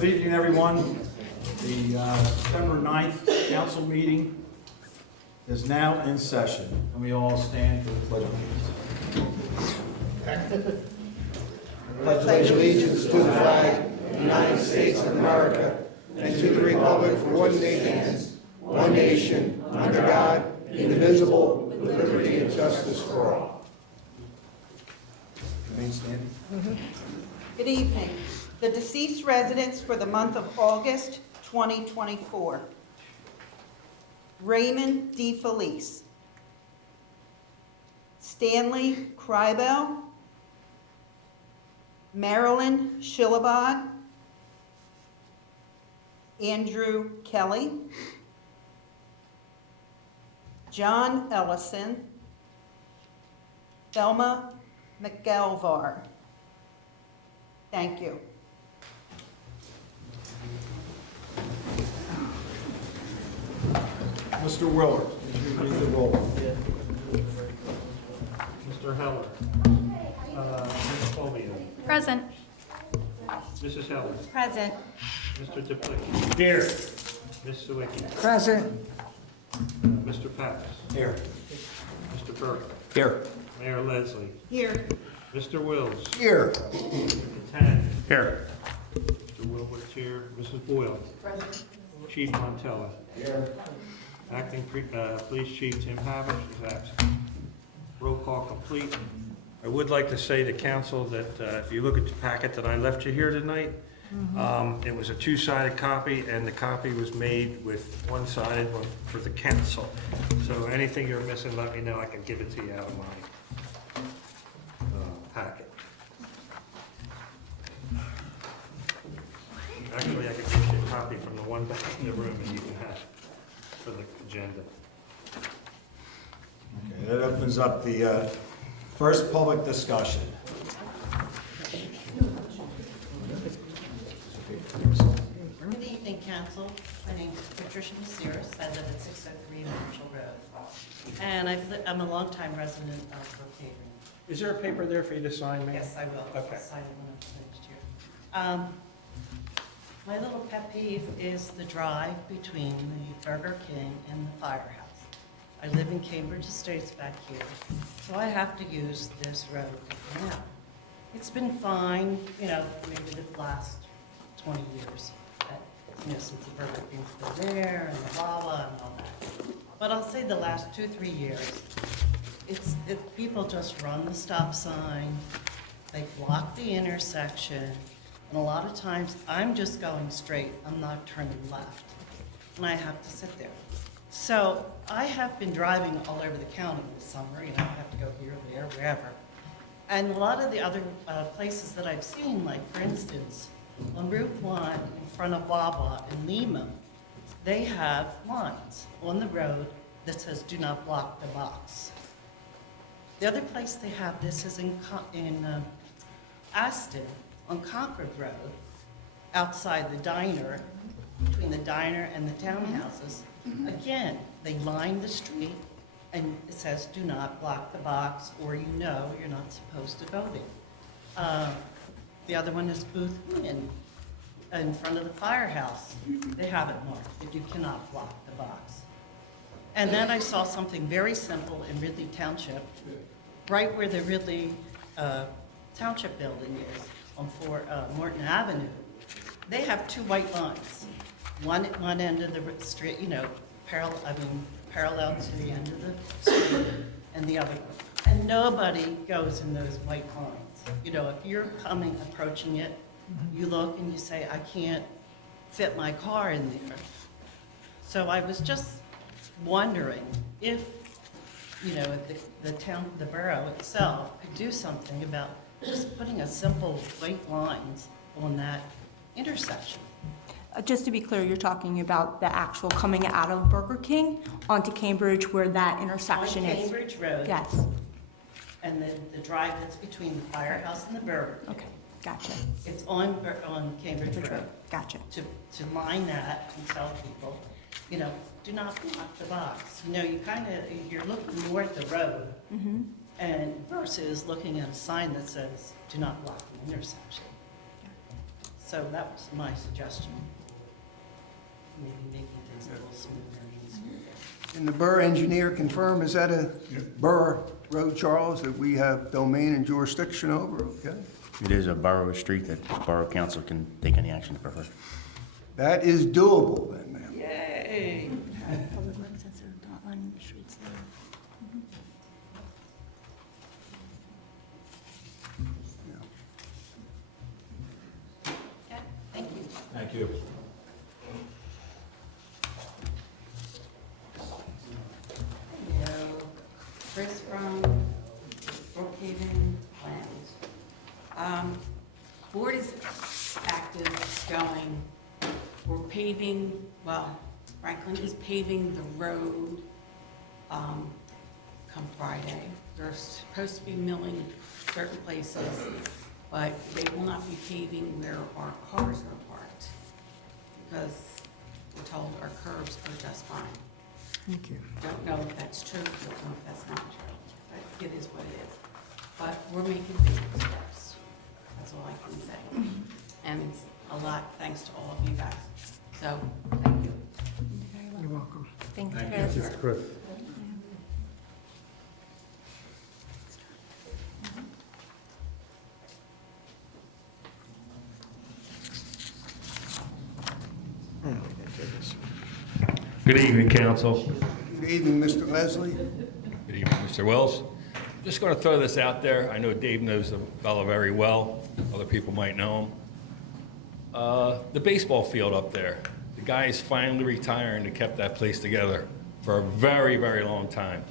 Good evening, everyone. The September 9th council meeting is now in session, and we all stand for the pledge of allegiance. Pledge allegiance to the flag of the United States of America and to the republic for which it stands, one nation, under God, indivisible, with liberty and justice for all. Remain standing. Good evening. The deceased residents for the month of August 2024. Raymond D. Felice. Stanley Krybel. Marilyn Shilabad. Andrew Kelly. John Ellison. Thelma McGalvar. Thank you. Mr. Willard, would you read the roll? Mr. Heller. Ms. Colvia. Present. Mrs. Heller. Present. Mr. Duplicki. Here. Ms. Sawicki. Present. Mr. Pappas. Here. Mr. Burke. Here. Mayor Leslie. Here. Mr. Wills. Here. Mr. Tan. Here. Mr. Wilbert's here. Mrs. Boyle. Chief Montella. Here. Acting Police Chief Tim Havish is absent. Roll call complete. I would like to say to council that if you look at the packet that I left you here tonight, it was a two-sided copy, and the copy was made with one-sided one for the council. So anything you're missing, let me know. I can give it to you out of my packet. Actually, I could give you a copy from the one back in the room, and you can have it for the agenda. Okay, that opens up the first public discussion. Good evening, council. My name is Patricia Maceris. I live at 603 Marshall Road. And I'm a longtime resident of Brookhaven. Is there a paper there for you to sign, ma'am? Yes, I will. Okay. I'll sign it when I'm finished here. My little pet peeve is the drive between the Burger King and the firehouse. I live in Cambridge Estates back here, so I have to use this road to come out. It's been fine, maybe the last 20 years, since the Burger King's been there and the Wawa and all that. But I'll say the last 2-3 years, people just run the stop sign, they block the intersection, and a lot of times I'm just going straight, I'm not turning left, and I have to sit there. So I have been driving all over the county this summer, I have to go here, there, wherever. And a lot of the other places that I've seen, like for instance, on Route 1 in front of Wawa in Lima, they have lines on the road that says do not block the box. The other place they have this is in Aston on Concord Road, outside the diner, between the diner and the townhouses. Again, they line the street and it says do not block the box, or you're not supposed to go there. The other one is Booth Inn in front of the firehouse. They have it marked that you cannot block the box. And then I saw something very simple in Ridley Township, right where the Ridley Township building is on Morton Avenue. They have two white lines, one at one end of the street, parallel to the end of the street, and the other one. And nobody goes in those white lines. If you're approaching it, you look and you say, I can't fit my car in there. So I was just wondering if, the borough itself could do something about just putting a simple white lines on that intersection. Just to be clear, you're talking about the actual coming out of Burger King onto Cambridge where that intersection On is. Cambridge Road. Yes. And the drive that's between the firehouse and the Burger King. Okay, gotcha. It's on Cambridge Road. Gotcha. To line that and tell people, do not block the box. You're looking more at the road and versus looking at a sign that says, do not block the intersection. So that was my suggestion. Maybe making things a little smoother and easier. And the borough engineer confirm, is that a borough road, Charles, that we have domain and jurisdiction over? Okay. It is a borough street that borough council can take any action to prefer. That is doable then, ma'am. Yay! Public works says they're not lining the streets now. Okay, thank you. Thank you. Hello, Chris from Brookhaven Plans. Board is active, going, we're paving, well, Franklin is paving the road, come Friday. They're supposed to be milling certain places, but they will not be paving where our cars are parked, because we're told our curbs are just fine. Thank you. Don't know if that's true, don't know if that's not true, but it is what it is. But we're making big steps, that's all I can say. And it's a lot thanks to all of you guys. So, thank you. You're welcome. Thanks, Thank you. Chris. Good evening, council. Good evening, Mr. Leslie. Good evening, Mr. Wells. Just going to throw this out there. I know Dave knows the fellow very well. Other people might know him. The baseball field up there, the guy is finally retiring that kept that place together for a very, very long time.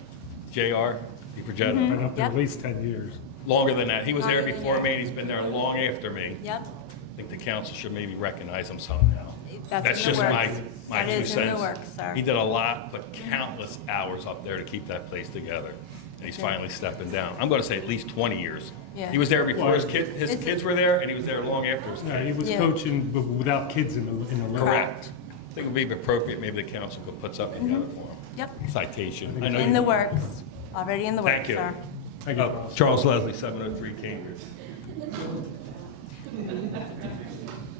JR, DiProgetto. Been up there Yep. at least 10 years. Longer than that. He was there Longer than before that. me, and he's been there long after me. Yep, I think the council should maybe recognize him somehow. that's in the just my works. 2 That is cents. in the works, sir. He did a lot, but countless hours up there to keep that place together. And he's finally stepping down. I'm going to say at least 20 years. Yeah. He was there before his It's- kids were there, and he was there long after his Yeah, he kids. was Yeah. coaching but without kids in the room. Correct. I think it would be appropriate, maybe the council could put something together for him. Yep, Citation. I know in you- the works, already in the works, Thank you. sir. Thank you. Charles Leslie, 703 Cambridge.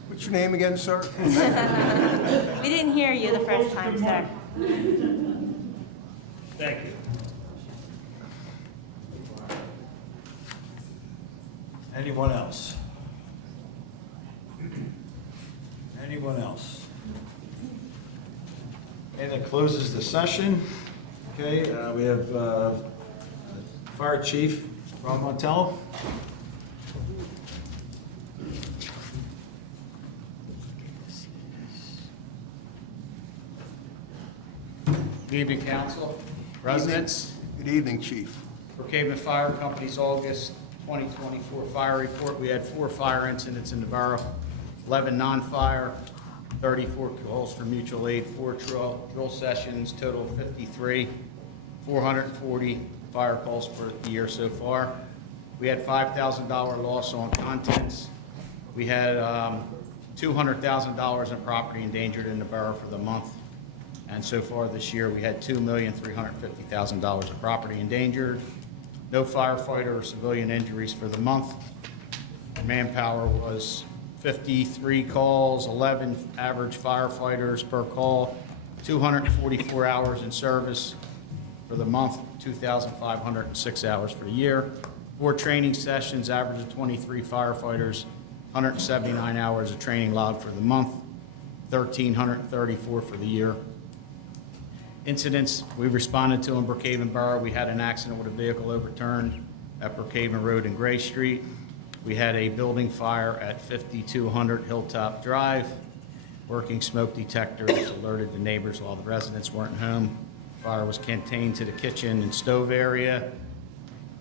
What's your name again, sir? We didn't hear you the first time, sir. Thank you. Anyone else? Anyone else? Okay, that closes the session. Okay, we have Fire Chief Ron Montello. Good evening, council, residents. Good evening, Chief. Brookhaven Fire Company's August 2024 fire report. We had 4 fire incidents in the borough, 11 non-fire, 34 calls for mutual aid, 4 drill sessions, total of 53, 440 fire calls for the year so far. We had $5,000 loss on contents. We had $200,000 in property endangered in the borough for the month. And so far this year, we had $2,350,000 of property endangered. No firefighter or civilian injuries for the month. Manpower was 53 calls, 11 average firefighters per call, 244 hours in service for the month, 2,506 hours for the year. 4 training sessions, average of 23 firefighters, 179 hours of training logged for the month, 1,334 for the year. Incidents we responded to in Brookhaven Borough, we had an accident with a vehicle overturned at Brookhaven Road and Gray Street. We had a building fire at 5200 Hilltop Drive. Working smoke detectors alerted the neighbors while the residents weren't home. Fire was contained to the kitchen and stove area.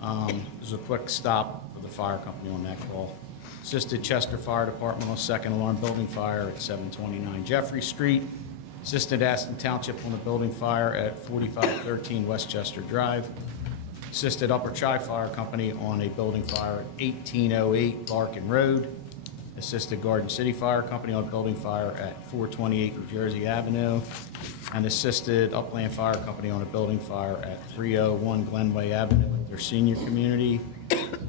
It was a quick stop for the fire company on that call. Assisted Chester Fire Department on second alarm building fire at 729 Jeffrey Street. Assisted Aston Township on a building fire at 4513 Westchester Drive. Assisted Upper Chi Fire Company on a building fire at 1808 Larkin Road. Assisted Garden City Fire Company on a building fire at 428 New Jersey Avenue. And assisted Upland Fire Company on a building fire at 301 Glenway Avenue at their senior community.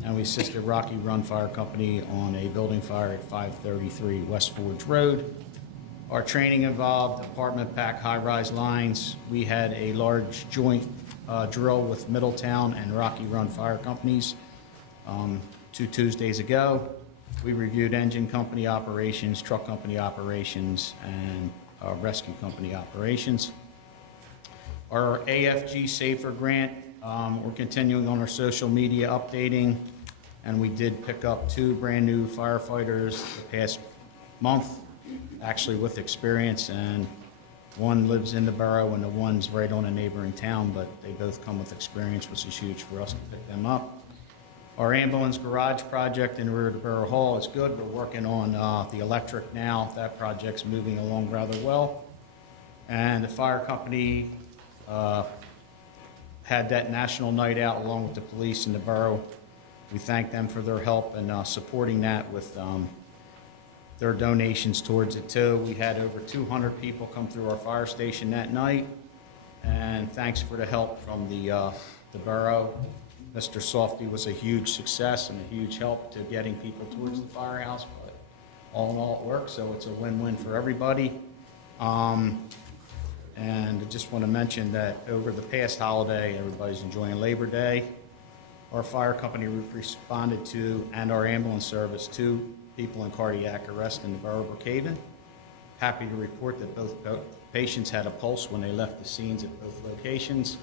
and we assisted Rocky Run Fire Company on a building fire at 533 West Forge Road. Our training involved apartment pack high-rise lines. We had a large joint drill with Middletown and Rocky Run Fire Companies 2 Tuesdays ago. We reviewed engine company operations, truck company operations, and rescue company operations. Our AFG Safer grant, we're continuing on our social media updating, and we did pick up 2 brand-new firefighters the past month, actually with experience, and one lives in the borough and the one's right on a neighboring town, but they both come with experience, which is huge for us to pick them up. Our ambulance garage project in the rear of the Borough Hall is good. We're working on the electric now. That project's moving along rather well. And the fire company had that national night out along with the police in the borough. We thank them for their help and supporting that with their donations towards it too. We had over 200 people come through our fire station that night. And thanks for the help from the borough. Mr. Softy was a huge success and a huge help to getting people towards the firehouse, but all in all it worked, so it's a win-win for everybody. And I just want to mention that over the past holiday, everybody's enjoying Labor Day. Our fire company responded to, and our ambulance service, 2 people in cardiac arrest in the borough of Brookhaven. Happy to report that both patients had a pulse when they left the scenes at both locations.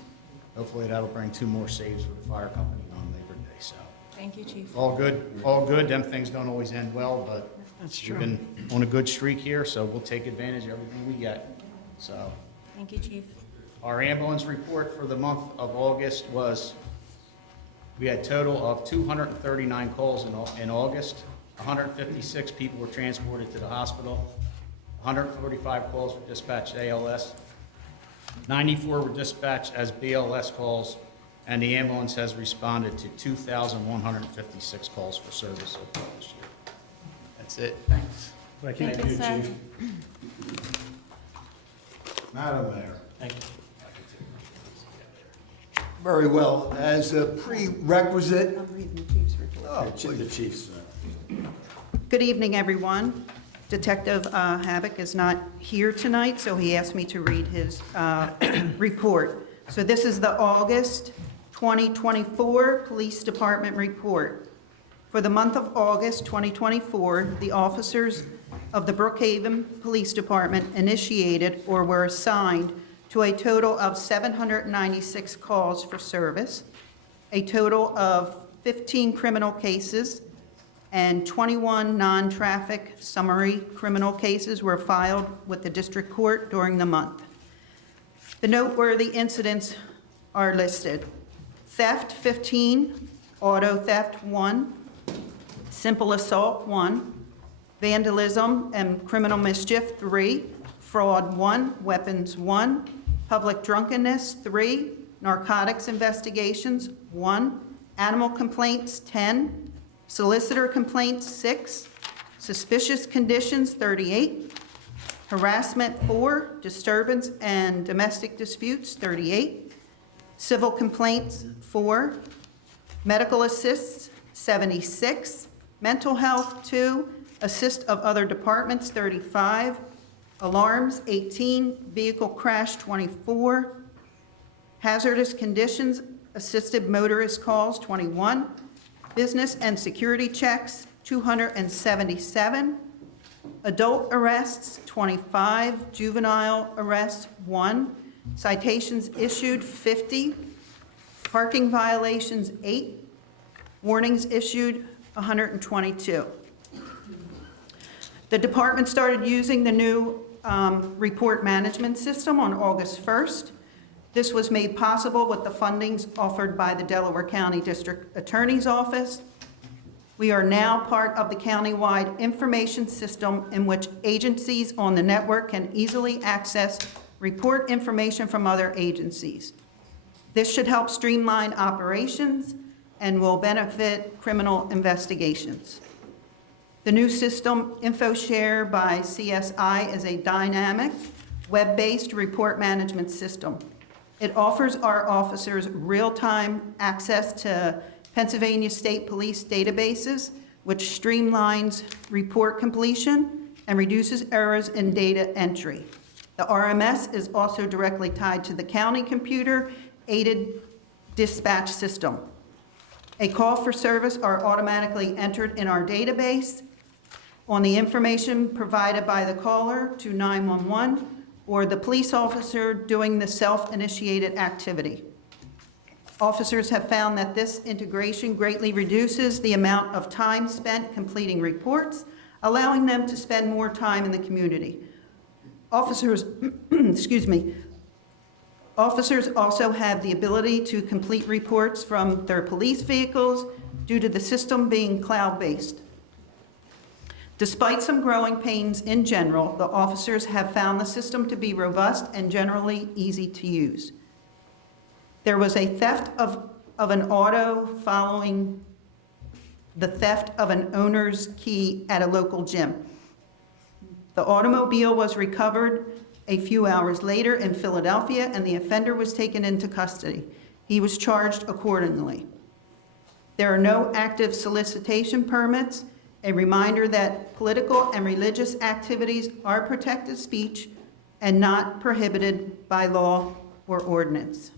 Hopefully that'll bring 2 more saves for the fire company on Labor Day, so. Thank you, Chief. All good. Them things don't always end well, but we've been on a good streak here, so we'll take advantage of everything we get, so. Thank you, Chief. Our ambulance report for the month of August was, we had a total of 239 calls in August. 156 people were transported to the hospital. 145 calls were dispatched ALS. 94 were dispatched as BLS calls, and the ambulance has responded to 2,156 calls for service so far this year. That's it. Thanks. Thank you. Thank you, sir. Madam Mayor. Thank you. Very well. As a prerequisite, The chief's. Good evening, everyone. Detective Havoc is not here tonight, so he asked me to read his report. So this is the August 2024 Police Department report. For the month of August 2024, the officers of the Brookhaven Police Department initiated or were assigned to a total of 796 calls for service, a total of 15 criminal cases, and 21 non-traffic summary criminal cases were filed with the district court during the month. The noteworthy incidents are listed: theft 15, auto theft 1, simple assault 1, vandalism and criminal mischief 3, fraud 1, weapons 1, public drunkenness 3, narcotics investigations 1, animal complaints 10, solicitor complaints 6, suspicious conditions 38, harassment 4, disturbance and domestic disputes 38, civil complaints 4, medical assists 76, mental health 2, assist of other departments 35, alarms 18, vehicle crash 24, hazardous conditions, assisted motorist calls 21, business and security checks 277, adult arrests 25, juvenile arrests 1, citations issued 50, parking violations 8, warnings issued 122. The department started using the new report management system on August 1st. This was made possible with the fundings offered by the Delaware County District Attorney's Office. We are now part of the countywide information system in which agencies on the network can easily access report information from other agencies. This should help streamline operations and will benefit criminal investigations. The new system, InfoShare by CSI, is a dynamic, web-based report management system. It offers our officers real-time access to Pennsylvania State Police databases, which streamlines report completion and reduces errors in data entry. The RMS is also directly tied to the county computer-aided dispatch system. A call for service are automatically entered in our database on the information provided by the caller to 911 or the police officer doing the self-initiated activity. Officers have found that this integration greatly reduces the amount of time spent completing reports, allowing them to spend more time in the community. Officers, Officers also have the ability to complete reports from their police vehicles due to the system being cloud-based. Despite some growing pains in general, the officers have found the system to be robust and generally easy to use. There was a theft of an auto following the theft of an owner's key at a local gym. The automobile was recovered a few hours later in Philadelphia, and the offender was taken into custody. He was charged accordingly. There are no active solicitation permits, a reminder that political and religious activities are protected speech and not prohibited by law or ordinance.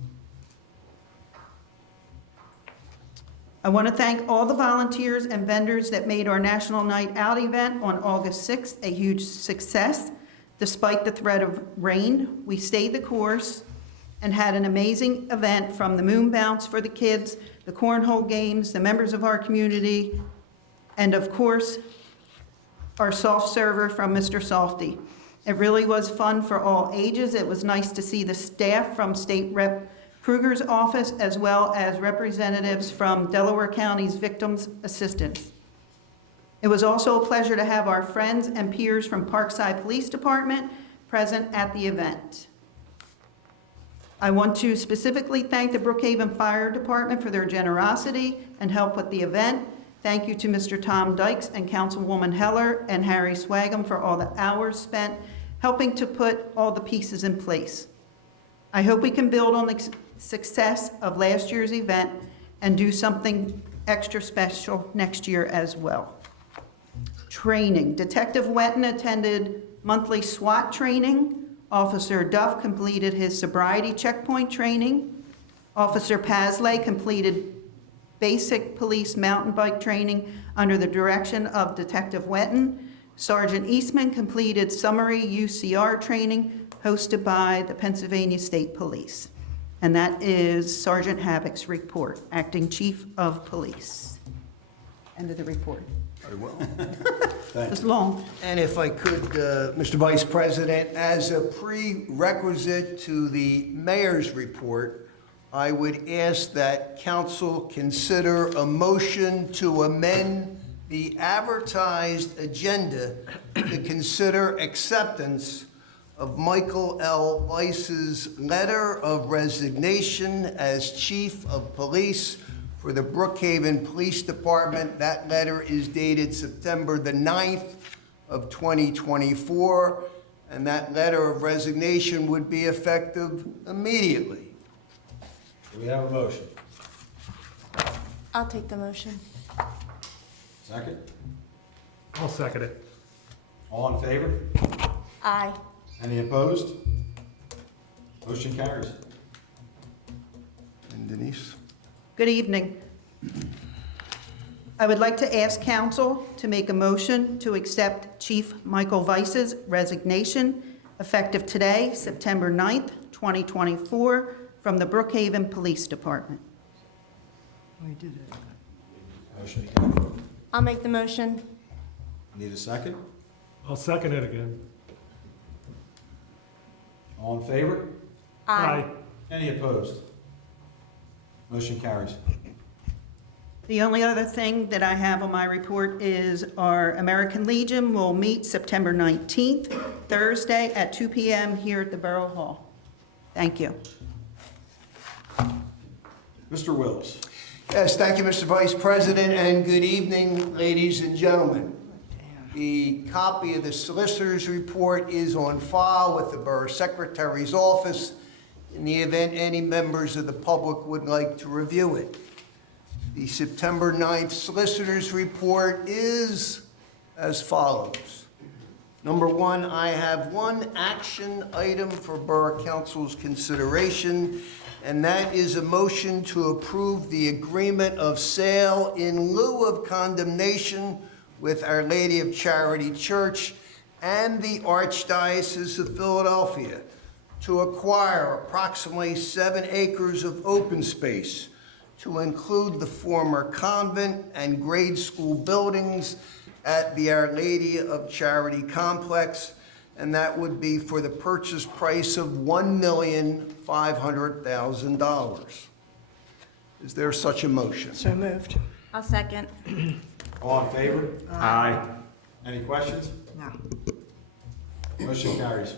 I want to thank all the volunteers and vendors that made our National Night Out event on August 6th a huge success. Despite the threat of rain, we stayed the course and had an amazing event, from the moon bounce for the kids, the cornhole games, the members of our community, and of course, our soft server from Mr. Softy. It really was fun for all ages. It was nice to see the staff from State Rep Kruger's office, as well as representatives from Delaware County's Victims Assistance. It was also a pleasure to have our friends and peers from Parkside Police Department present at the event. I want to specifically thank the Brookhaven Fire Department for their generosity and help with the event. Thank you to Mr. Tom Dykes and Councilwoman Heller and Harry Swagam for all the hours spent helping to put all the pieces in place. I hope we can build on the success of last year's event and do something extra special next year as well. Training. Detective Wetton attended monthly SWAT training. Officer Duff completed his sobriety checkpoint training. Officer Pasley completed basic police mountain bike training under the direction of Detective Wetton. Sergeant Eastman completed summary UCR training hosted by the Pennsylvania State Police. And that is Sergeant Havock's report, Acting Chief of Police. End of the report. Very well. It was long. And if I could, Mr. Vice President, as a prerequisite to the mayor's report, I would ask that council consider a motion to amend the advertised agenda to consider acceptance of Michael L. Weiss's letter of resignation as Chief of Police for the Brookhaven Police Department. That letter is dated September the 9th of 2024, and that letter of resignation would be effective immediately. Do we have a motion? I'll take the motion. Second? I'll second it. All in favor? Aye. Any opposed? Motion carries. And Denise? Good evening. I would like to ask council to make a motion to accept Chief Michael Weiss's resignation effective today, September 9th, 2024, from the Brookhaven Police Department. Motion again. I'll make the motion. Need a second? I'll second it again. All in favor? Aye. Any opposed? Motion carries. The only other thing that I have on my report is our American Legion will meet September 19th, Thursday at 2 p.m. here at the Borough Hall. Thank you. Mr. Wills. Yes, thank you, Mr. Vice President, and good evening, ladies and gentlemen. The copy of the Solicitor's report is on file with the Borough Secretary's office in the event any members of the public would like to review it. The September 9th Solicitor's Report is as follows. Number one, I have one action item for Borough Council's consideration, and that is a motion to approve the agreement of sale in lieu of condemnation with Our Lady of Charity Church and the Archdiocese of Philadelphia to acquire approximately 7 acres of open space to include the former convent and grade school buildings at the Our Lady of Charity Complex, and that would be for the purchase price of $1,500,000. Is there such a motion? So moved. I'll second. All in favor? Aye. Any questions? No. Motion carries.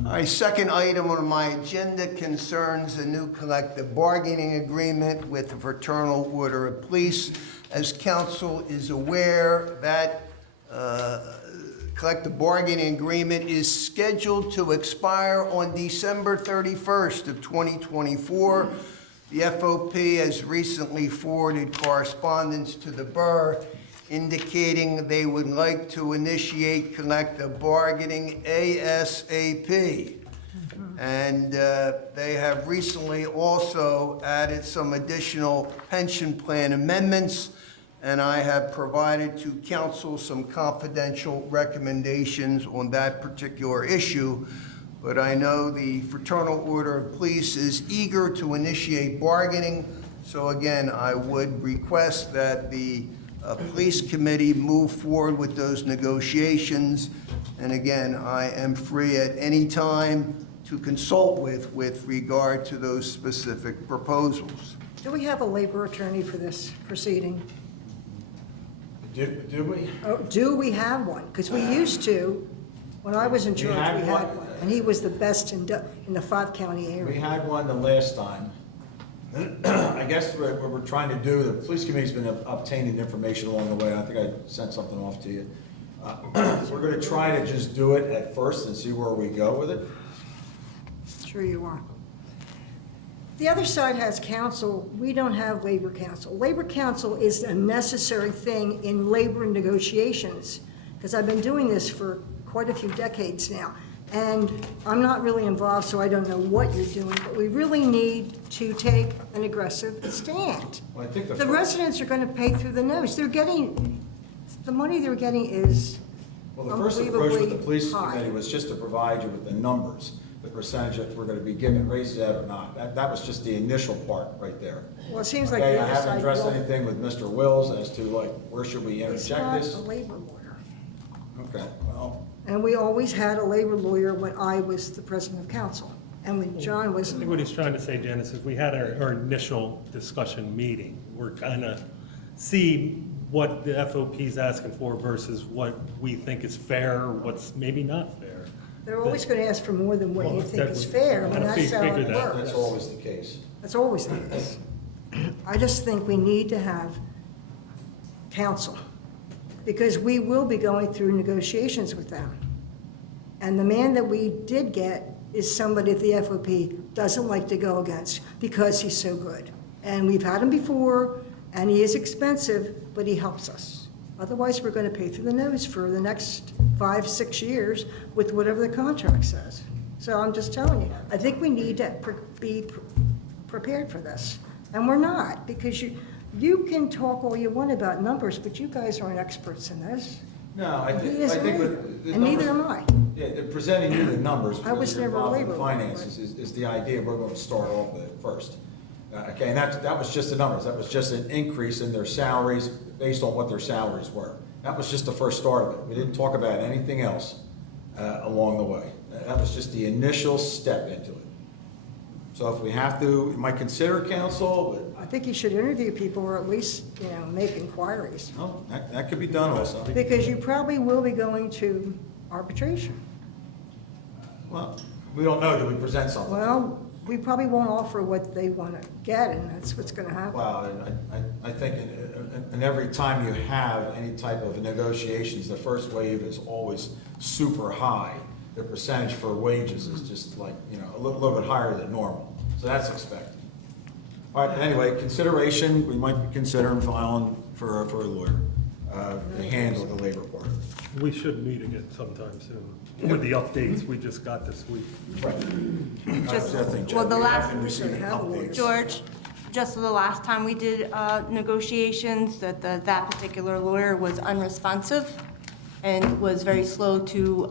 My second item on my agenda concerns a new collective bargaining agreement with the Fraternal Order of Police. As council is aware, that collective bargaining agreement is scheduled to expire on December 31st of 2024. The FOP has recently forwarded correspondence to the borough indicating they would like to initiate collective bargaining ASAP. And they have recently also added some additional pension plan amendments, and I have provided to council some confidential recommendations on that particular issue. But I know the Fraternal Order of Police is eager to initiate bargaining. So again, I would request that the Police Committee move forward with those negotiations. And again, I am free at any time to consult with regard to those specific proposals. Do we have a labor attorney for this proceeding? Do we? Oh, do we have one? Because we used to, when I was in charge, had we had one. one. And he was the best in the 5-county We area. had one the last time. I guess what we're trying to do, the police committee's been obtaining information along the way. I think I sent something off to you. We're gonna try to just do it at first and see where we go with it. Sure you are. The other side has council. We don't have labor council. Labor council is a necessary thing in labor negotiations, because I've been doing this for quite a few decades now. And I'm not really involved, so I don't know what you're doing, but we really need to take an aggressive stand. Well, I think the The first- residents are gonna pay through the nose. They're getting, the money they're getting is Well, the first approach with the unbelievably police high. committee was just to provide you with the numbers, the percentage that we're gonna be given, raised that or not. That was just the initial part right there. Well, it seems like Okay, the I other haven't side addressed will- anything with Mr. Wills as to like, where should we He's interject not this? a labor lawyer. Okay, well, And we always had a labor lawyer when I was the president of council, and when John was, I think what he's trying to say, Janice, is we had our initial discussion meeting. We're kind of see what the FOP is asking for versus what we think is fair, what's maybe not fair. they're always gonna ask for more than what you Well, think that is would- fair, I and that's how figured it that. works. that's always the case. That's always the case. I just think we need to have counsel, because we will be going through negotiations with them. And the man that we did get is somebody that the FOP doesn't like to go against because he's so good. And we've had him before, and he is expensive, but he helps us. Otherwise, we're going to pay through the nose for the next 5-6 years with whatever the contract says. So I'm just telling you, I think we need to be prepared for this. And we're not, because you can talk all you want about numbers, but you guys aren't experts in this. No, I He think isn't with either, the and neither numbers- am I. Yeah, they're presenting you the numbers, I was because you're never a involved in the labor lawyer, finances, is the idea we're gonna start off with it first. Okay, and that was just the numbers, that was just an increase in their salaries based on what their salaries were. That was just the first start of it, we didn't talk about anything else along the way. That was just the initial step into it. So if we have to, you might consider council, I think you should interview people, or at least, make inquiries. but, no, that could be done also. Because you probably will be going to arbitration. Well, we don't know, do we present something? Well, we probably won't offer what they want to get, and that's what's going to happen. Well, I think in every time you have any type of negotiations, the first wave is always super high. The percentage for wages is just like, a little bit higher than normal. So that's expected. All right, anyway, consideration, we might be considering filing for a lawyer to handle the labor part. We should meet again sometime soon with the updates we just got this week. Right. Just- I think, well, the we last- haven't received updates. George, just the last time we did negotiations, that particular lawyer was unresponsive and was very slow to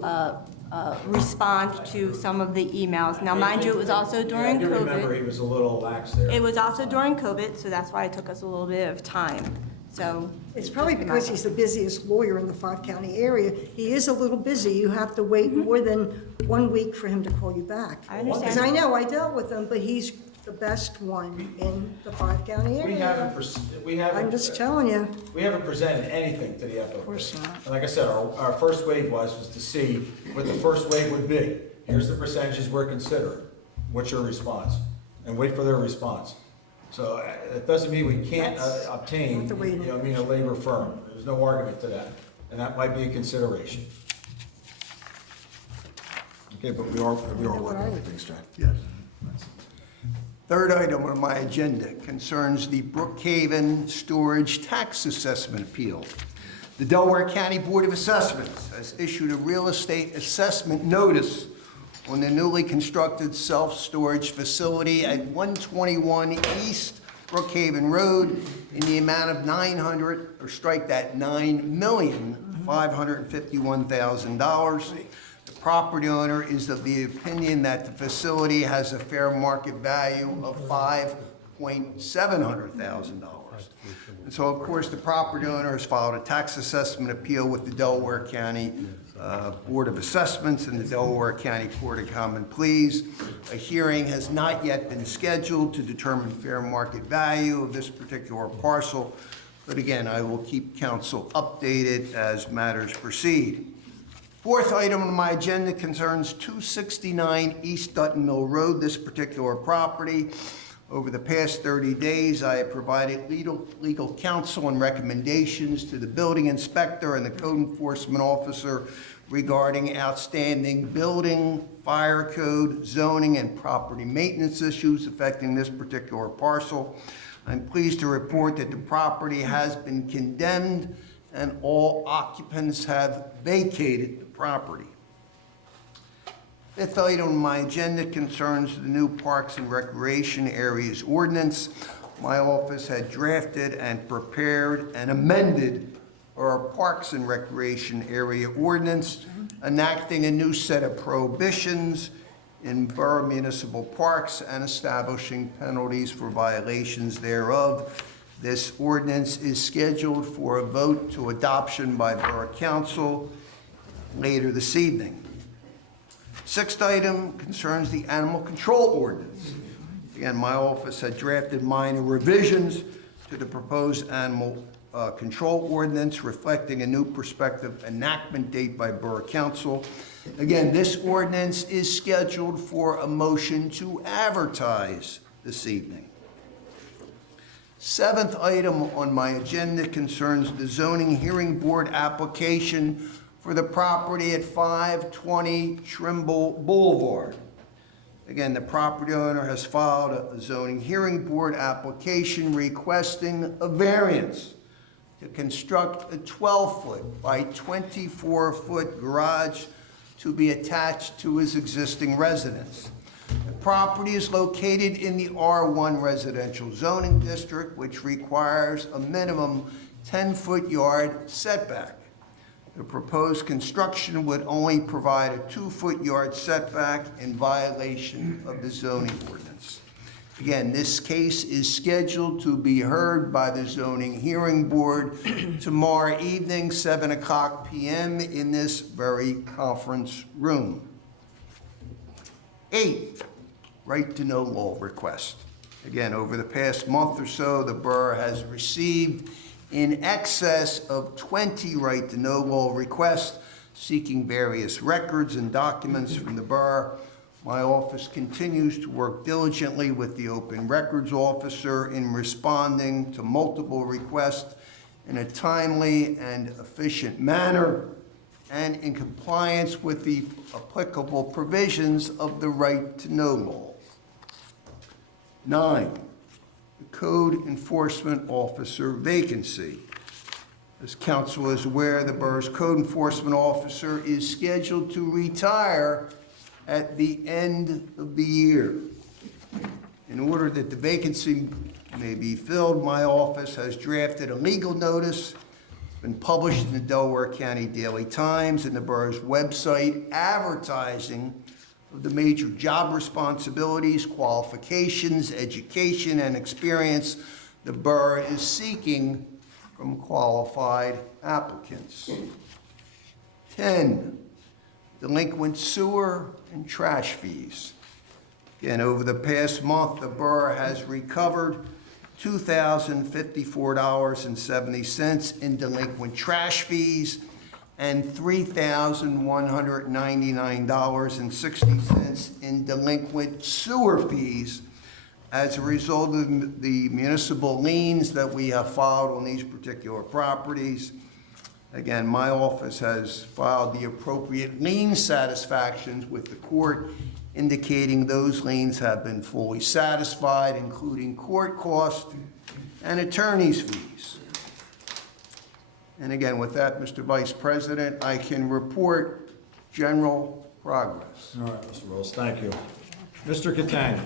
respond to some of the emails. Now, mind you, it was also during I do remember COVID. he was a little lax there. It was also during COVID, so that's why it took us a little bit of time, so. It's probably because he's the busiest lawyer in the five-county area. He is a little busy. You have to wait more than 1 week for him to call you back. I Because understand. I know, I dealt with him, but he's the best one in the five-county We area. haven't, I'm just telling you. we haven't presented anything to the FOP. Of course not. And like I said, our first wave was to see what the first wave would be. Here's the percentages we're considering. What's your response? And wait for their response. So it doesn't mean we can't obtain, not the way to- a labor firm. There's no argument to that. And that might be a consideration. Okay, but we are working with things, John. Yes. Third item on my agenda concerns the Brookhaven Storage Tax Assessment Appeal. The Delaware County Board of Assessments has issued a real estate assessment notice on the newly constructed self-storage facility at 121 East Brookhaven Road in the amount of $9,551,000. The property owner is of the opinion that the facility has a fair market value of $5,700,000. And so, of course, the property owner has filed a tax assessment appeal with the Delaware County Board of Assessments and the Delaware County Court of Common Pleas. A hearing has not yet been scheduled to determine fair market value of this particular parcel. But again, I will keep council updated as matters proceed. Fourth item on my agenda concerns 269 East Dutton Mill Road, this particular property. Over the past 30 days, I have provided legal counsel and recommendations to the building inspector and the code enforcement officer regarding outstanding building, fire code, zoning, and property maintenance issues affecting this particular parcel. I'm pleased to report that the property has been condemned and all occupants have vacated the property. Fifth item on my agenda concerns the new Parks and Recreation Areas Ordinance. My office had drafted and prepared and amended our Parks and Recreation Area Ordinance, enacting a new set of prohibitions in borough municipal parks and establishing penalties for violations thereof. This ordinance is scheduled for a vote to adoption by Borough Council later this evening. Sixth item concerns the Animal Control Ordinance. Again, my office had drafted minor revisions to the proposed Animal Control Ordinance, reflecting a new prospective enactment date by Borough Council. Again, this ordinance is scheduled for a motion to advertise this evening. Seventh item on my agenda concerns the zoning hearing board application for the property at 520 Trimble Boulevard. Again, the property owner has filed a zoning hearing board application requesting a variance to construct a 12-foot by 24-foot garage to be attached to his existing residence. The property is located in the R1 residential zoning district, which requires a minimum 10-foot yard setback. The proposed construction would only provide a 2-foot yard setback in violation of the zoning ordinance. Again, this case is scheduled to be heard by the zoning hearing board tomorrow evening, 7:00 p.m. in this very conference room. Eighth, right to know law request. Again, over the past month or so, the borough has received in excess of 20 right to know law requests seeking various records and documents from the borough. My office continues to work diligently with the open records officer in responding to multiple requests in a timely and efficient manner and in compliance with the applicable provisions of the right to know law. 9, the Code Enforcement Officer vacancy. As council is aware, the borough's Code Enforcement Officer is scheduled to retire at the end of the year. In order that the vacancy may be filled, my office has drafted a legal notice. It's been published in the Delaware County Daily Times and the borough's website, advertising of the major job responsibilities, qualifications, education, and experience the borough is seeking from qualified applicants. 10, delinquent sewer and trash fees. Again, over the past month, the borough has recovered $2,054.70 in delinquent trash fees and $3,199.60 in delinquent sewer fees as a result of the municipal liens that we have filed on these particular properties. Again, my office has filed the appropriate lien satisfactions with the court, indicating those liens have been fully satisfied, including court costs and attorney's fees. And again, with that, Mr. Vice President, I can report general progress. All right, Mr. Wills, thank you. Mr. Catania.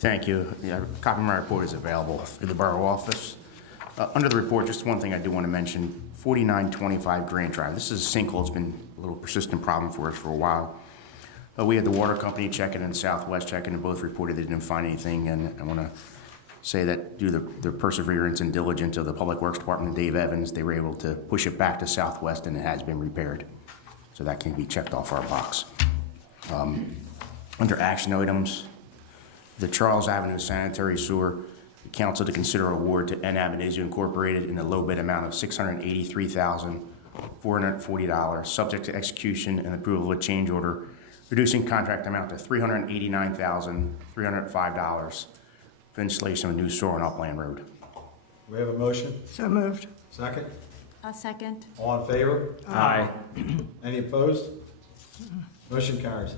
Thank you. Yeah, a copy of my report is available in the borough office. Under the report, just one thing I do want to mention, 4925 Grant Drive. This is a sinkhole. It's been a little persistent problem for us for a while. We had the water company check it and Southwest check it, and both reported they didn't find anything. And I want to say that due to the perseverance and diligence of the Public Works Department and Dave Evans, they were able to push it back to Southwest, and it has been repaired. So that can be checked off our box. Under action items, the Charles Avenue Sanitary Sewer, the council to consider award to N. Abenizio Incorporated in the low bid amount of $683,440, subject to execution and approval of a change order, reducing contract amount to $389,305 for installation of a new sewer on Upland Road. We have a motion? So moved. Second? A second. All in favor? Aye. Any opposed? Motion carries.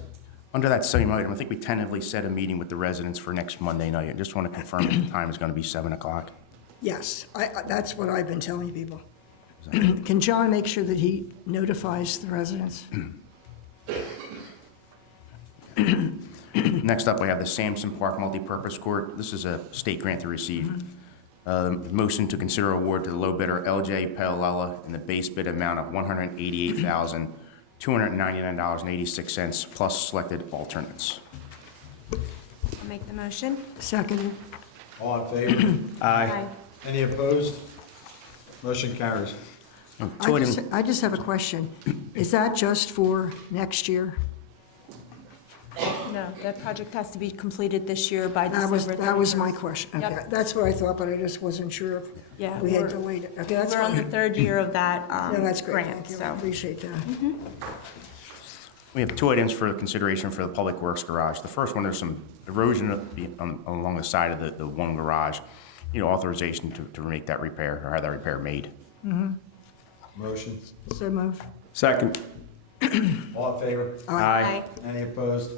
Under that same item, I think we tentatively set a meeting with the residents for next Monday night. I just want to confirm that the time is going to be 7 o'clock. Yes, that's what I've been telling people. Can John make sure that he notifies the residents? Next up, we have the Sampson Park Multipurpose Court. This is a state grant to receive. Motion to consider award to the low bidder, LJ Paolella, in the base bid amount of $188,299.86 plus selected alternates. I'll make the motion. Seconded. All in favor? Aye. Any opposed? Motion carries. I just have a question. Is that just for next year? No, that project has to be completed this year by December 31st. That was my question. Okay, Yep. that's what I thought, but I just wasn't sure if Yeah, we had we're- delayed it. Okay, that's We're on the fine. third year of that Yeah, that's great, grant, thank you. I so. appreciate that. We have 2 items for consideration for the Public Works garage. The first one, there's some erosion along the side of the one garage. Authorization to make that repair or have that repair made. Motion. So moved. Second. All in favor? Aye. Any opposed?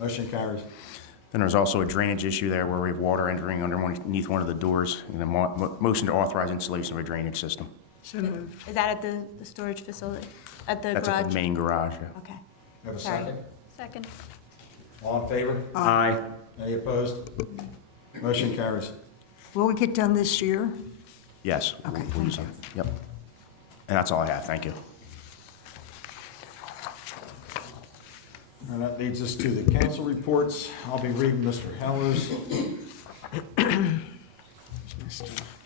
Motion carries. Then there's also a drainage issue there where we have water entering underneath one of the doors, and a motion to authorize installation of a drainage system. So moved. Is that at the storage facility, at the garage? That's at the main garage, yeah. Okay. Have a Sorry. second? Second. All in favor? Aye. Any opposed? Motion carries. Will we get done this year? Yes. Okay, We'll do thank you. so. Yep. And that's all I have. Thank you. And that leads us to the council reports. I'll be reading Mr. Heller's.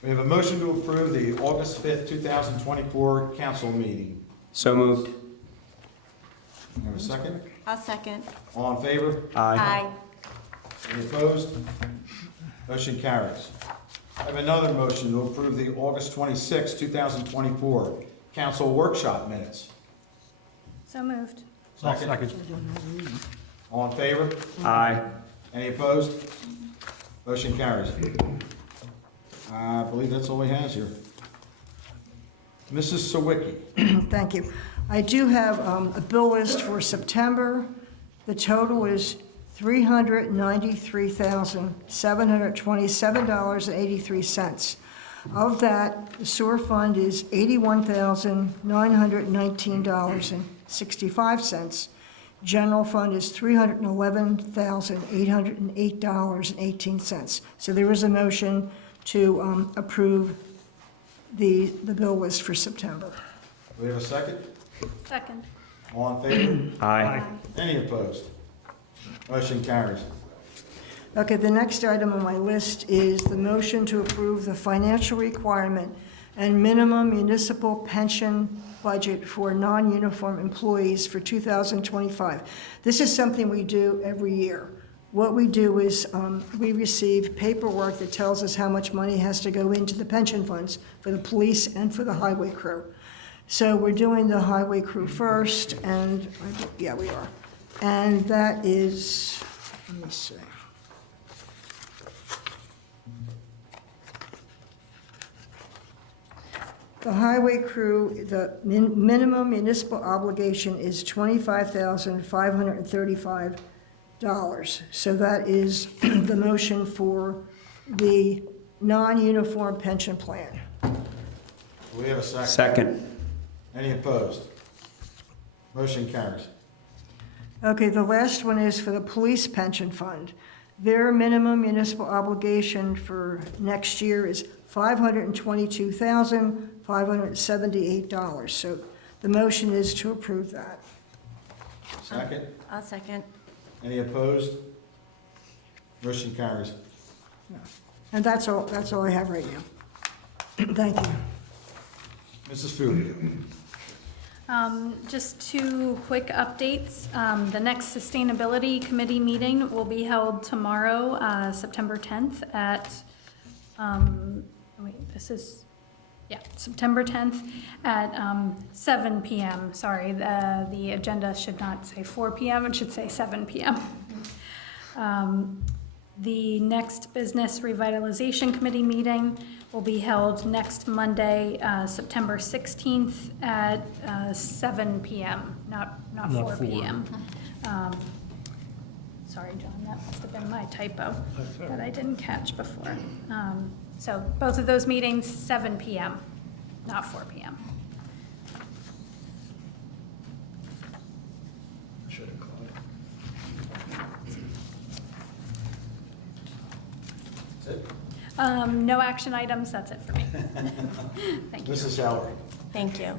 We have a motion to approve the August 5th, 2024 council meeting. So moved. Have a second? I'll second. All in favor? Aye. Any opposed? Motion carries. I have another motion to approve the August 26th, 2024 council workshop minutes. So moved. Second. All in favor? Aye. Any opposed? Motion carries. I believe that's all he has here. Mrs. Sawicki. Thank you. I do have a bill list for September. The total is $393,727.83. Of that, the sewer fund is $81,919.65. General fund is $311,808.18. So there is a motion to approve the bill list for September. Do we have a second? Second. All in favor? Aye. Any opposed? Motion carries. Okay, the next item on my list is the motion to approve the financial requirement and minimum municipal pension budget for non-uniform employees for 2025. This is something we do every year. What we do is we receive paperwork that tells us how much money has to go into the pension funds for the police and for the highway crew. So we're doing the highway crew first, and, yeah, we are. And that is, let me see. The highway crew, the minimum municipal obligation is $25,535. So that is the motion for the non-uniform pension plan. Do we have a second? Second. Any opposed? Motion carries. Okay, the last one is for the police pension fund. Their minimum municipal obligation for next year is $522,578. So the motion is to approve that. Second? I'll second. Any opposed? Motion carries. And that's all I have right now. Thank you. Mrs. Fury. Just two quick updates. The next Sustainability Committee meeting will be held tomorrow, September 10th at, September 10th at 7 p.m. Sorry, the agenda should not say 4 p.m., it should say 7 p.m. The next Business Revitalization Committee meeting will be held next Monday, September 16th at 7 p.m., not 4 p.m. Sorry, John, that must have been my typo that I didn't catch before. So both of those meetings, 7 p.m., not 4 p.m. Should have called it. That's it? No action items, that's it for me. Thank you. Mrs. Howard. Thank you.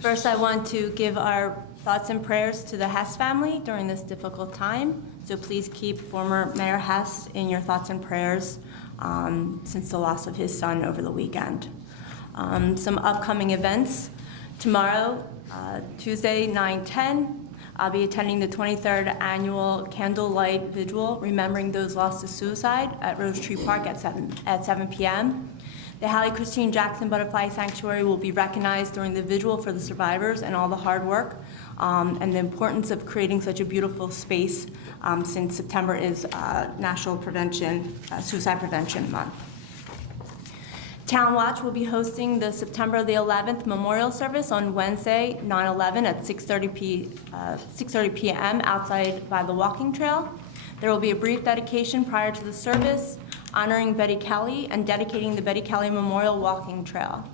First, I want to give our thoughts and prayers to the Hess family during this difficult time. So please keep former Mayor Hess in your thoughts and prayers since the loss of his son over the weekend. Some upcoming events. Tomorrow, Tuesday, 9/10, I'll be attending the 23rd Annual Candlelight Vigil, remembering those lost to suicide at Rose Tree Park at 7 p.m. The Hallie Christine Jackson Butterfly Sanctuary will be recognized during the vigil for the survivors and all the hard work and the importance of creating such a beautiful space since September is National Suicide Prevention Month. Town Watch will be hosting the September the 11th memorial service on Wednesday, 9/11 at 6:30 p.m. outside by the walking trail. There will be a brief dedication prior to the service, honoring Betty Kelly and dedicating the Betty Kelly Memorial Walking Trail.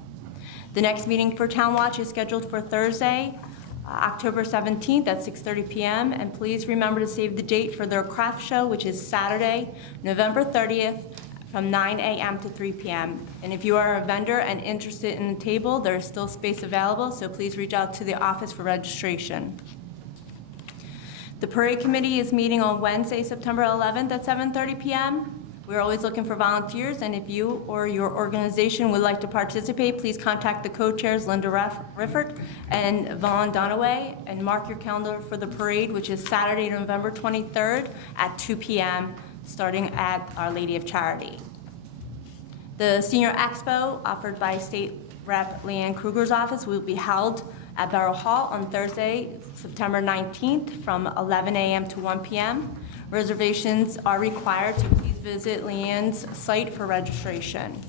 The next meeting for Town Watch is scheduled for Thursday, October 17th at 6:30 p.m. And please remember to save the date for their craft show, which is Saturday, November 30th, from 9 a.m. to 3 p.m. And if you are a vendor and interested in the table, there is still space available, so please reach out to the office for registration. The Parade Committee is meeting on Wednesday, September 11th at 7:30 p.m. We're always looking for volunteers, and if you or your organization would like to participate, please contact the co-chairs, Linda Riffert and Vaughn Donaway, and mark your calendar for the parade, which is Saturday, November 23rd at 2 p.m., starting at Our Lady of Charity. The Senior Expo, offered by State Rep. Leanne Kruger's office, will be held at Borough Hall on Thursday, September 19th from 11 a.m. to 1 p.m. Reservations are required, so please visit Leanne's site for registration.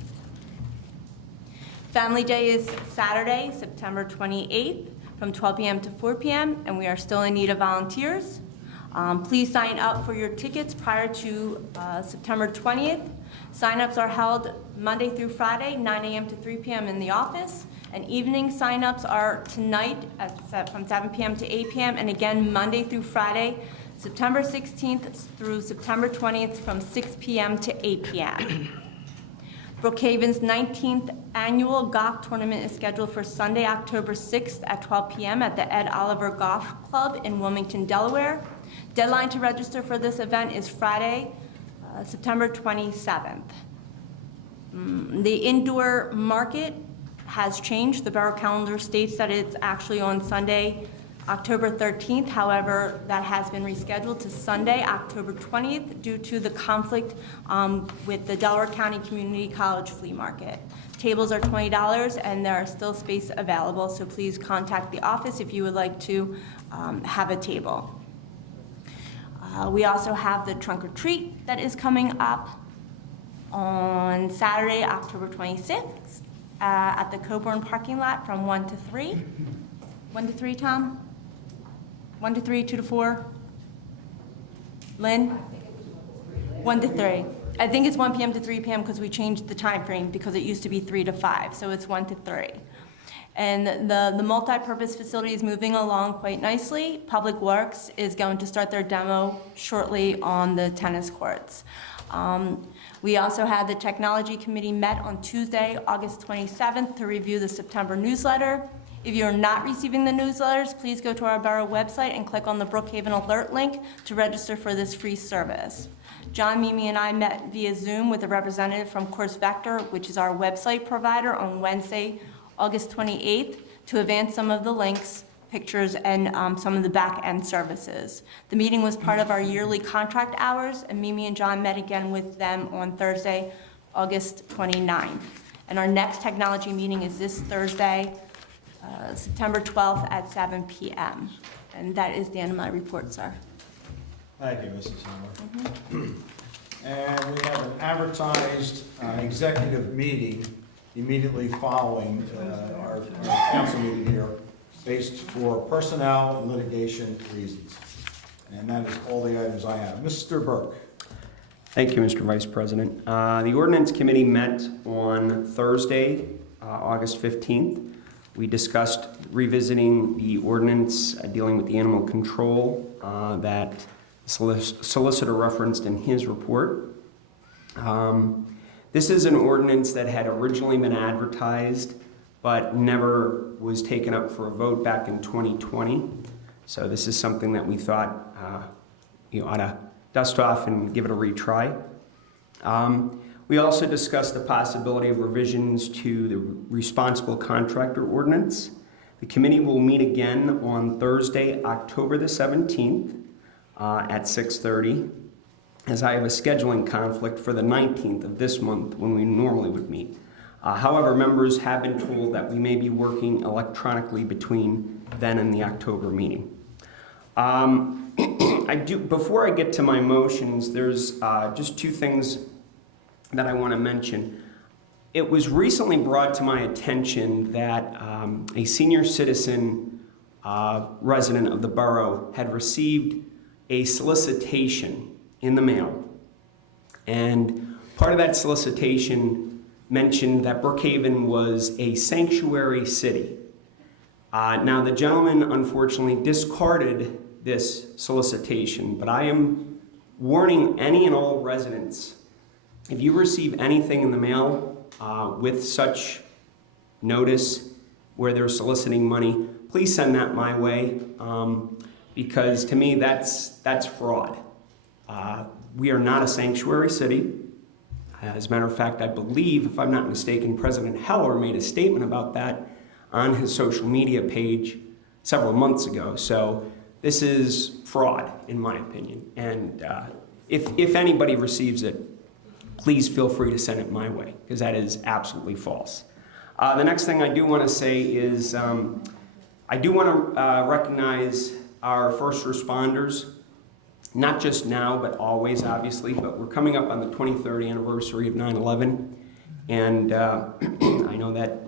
Family Day is Saturday, September 28th from 12 p.m. to 4 p.m., and we are still in need of volunteers. Please sign up for your tickets prior to September 20th. Sign-ups are held Monday through Friday, 9 a.m. to 3 p.m. in the office. And evening sign-ups are tonight from 7 p.m. to 8 p.m. and again Monday through Friday, September 16th through September 20th from 6 p.m. to 8 p.m. Brookhaven's 19th annual golf tournament is scheduled for Sunday, October 6th at 12 p.m. at the Ed Oliver Golf Club in Wilmington, Delaware. Deadline to register for this event is Friday, September 27th. The indoor market has changed. The borough calendar states that it's actually on Sunday, October 13th. However, that has been rescheduled to Sunday, October 20th, due to the conflict with the Delaware County Community College Flea Market. Tables are $20 and there are still space available, so please contact the office if you would like to have a table. We also have the trunk or treat that is coming up on Saturday, October 26th at the Coburn parking lot from 1 to 3. 1 to 3, Tom? 1 to 3, 2 to 4? Lynn? 1 to 3. I think it's 1 p.m. to 3 p.m. because we changed the time frame because it used to be 3 to 5, so it's 1 to 3. And the multi-purpose facility is moving along quite nicely. Public Works is going to start their demo shortly on the tennis courts. We also had the Technology Committee met on Tuesday, August 27th to review the September newsletter. If you're not receiving the newsletters, please go to our borough website and click on the Brookhaven alert link to register for this free service. John, Mimi, and I met via Zoom with a representative from Course Vector, which is our website provider, on Wednesday, August 28th, to advance some of the links, pictures, and some of the back-end services. The meeting was part of our yearly contract hours, and Mimi and John met again with them on Thursday, August 29th. And our next technology meeting is this Thursday, September 12th at 7 p.m. And that is the end of my report, sir. Thank you, Mrs. Hammer. And we have an advertised executive meeting immediately following our council meeting here, based for personnel and litigation reasons. And that is all the items I have. Mr. Burke. Thank you, Mr. Vice President. The Ordinance Committee met on Thursday, August 15th. We discussed revisiting the ordinance dealing with the animal control that the solicitor referenced in his report. This is an ordinance that had originally been advertised but never was taken up for a vote back in 2020. So this is something that we thought you ought to dust off and give it a retry. We also discussed the possibility of revisions to the responsible contractor ordinance. The committee will meet again on Thursday, October the 17th at 6:30, as I have a scheduling conflict for the 19th of this month when we normally would meet. However, members have been told that we may be working electronically between then and the October meeting. Before I get to my motions, there's just two things that I want to mention. It was recently brought to my attention that a senior citizen resident of the borough had received a solicitation in the mail. And part of that solicitation mentioned that Brookhaven was a sanctuary city. Now, the gentleman unfortunately discarded this solicitation, but I am warning any and all residents, if you receive anything in the mail with such notice where they're soliciting money, please send that my way, because to me that's fraud. We are not a sanctuary city. As a matter of fact, I believe, if I'm not mistaken, President Heller made a statement about that on his social media page several months ago. So this is fraud, in my opinion. And if anybody receives it, please feel free to send it my way, because that is absolutely false. The next thing I do want to say is I do want to recognize our first responders, not just now, but always, obviously. But we're coming up on the 23rd anniversary of 9/11, and I know that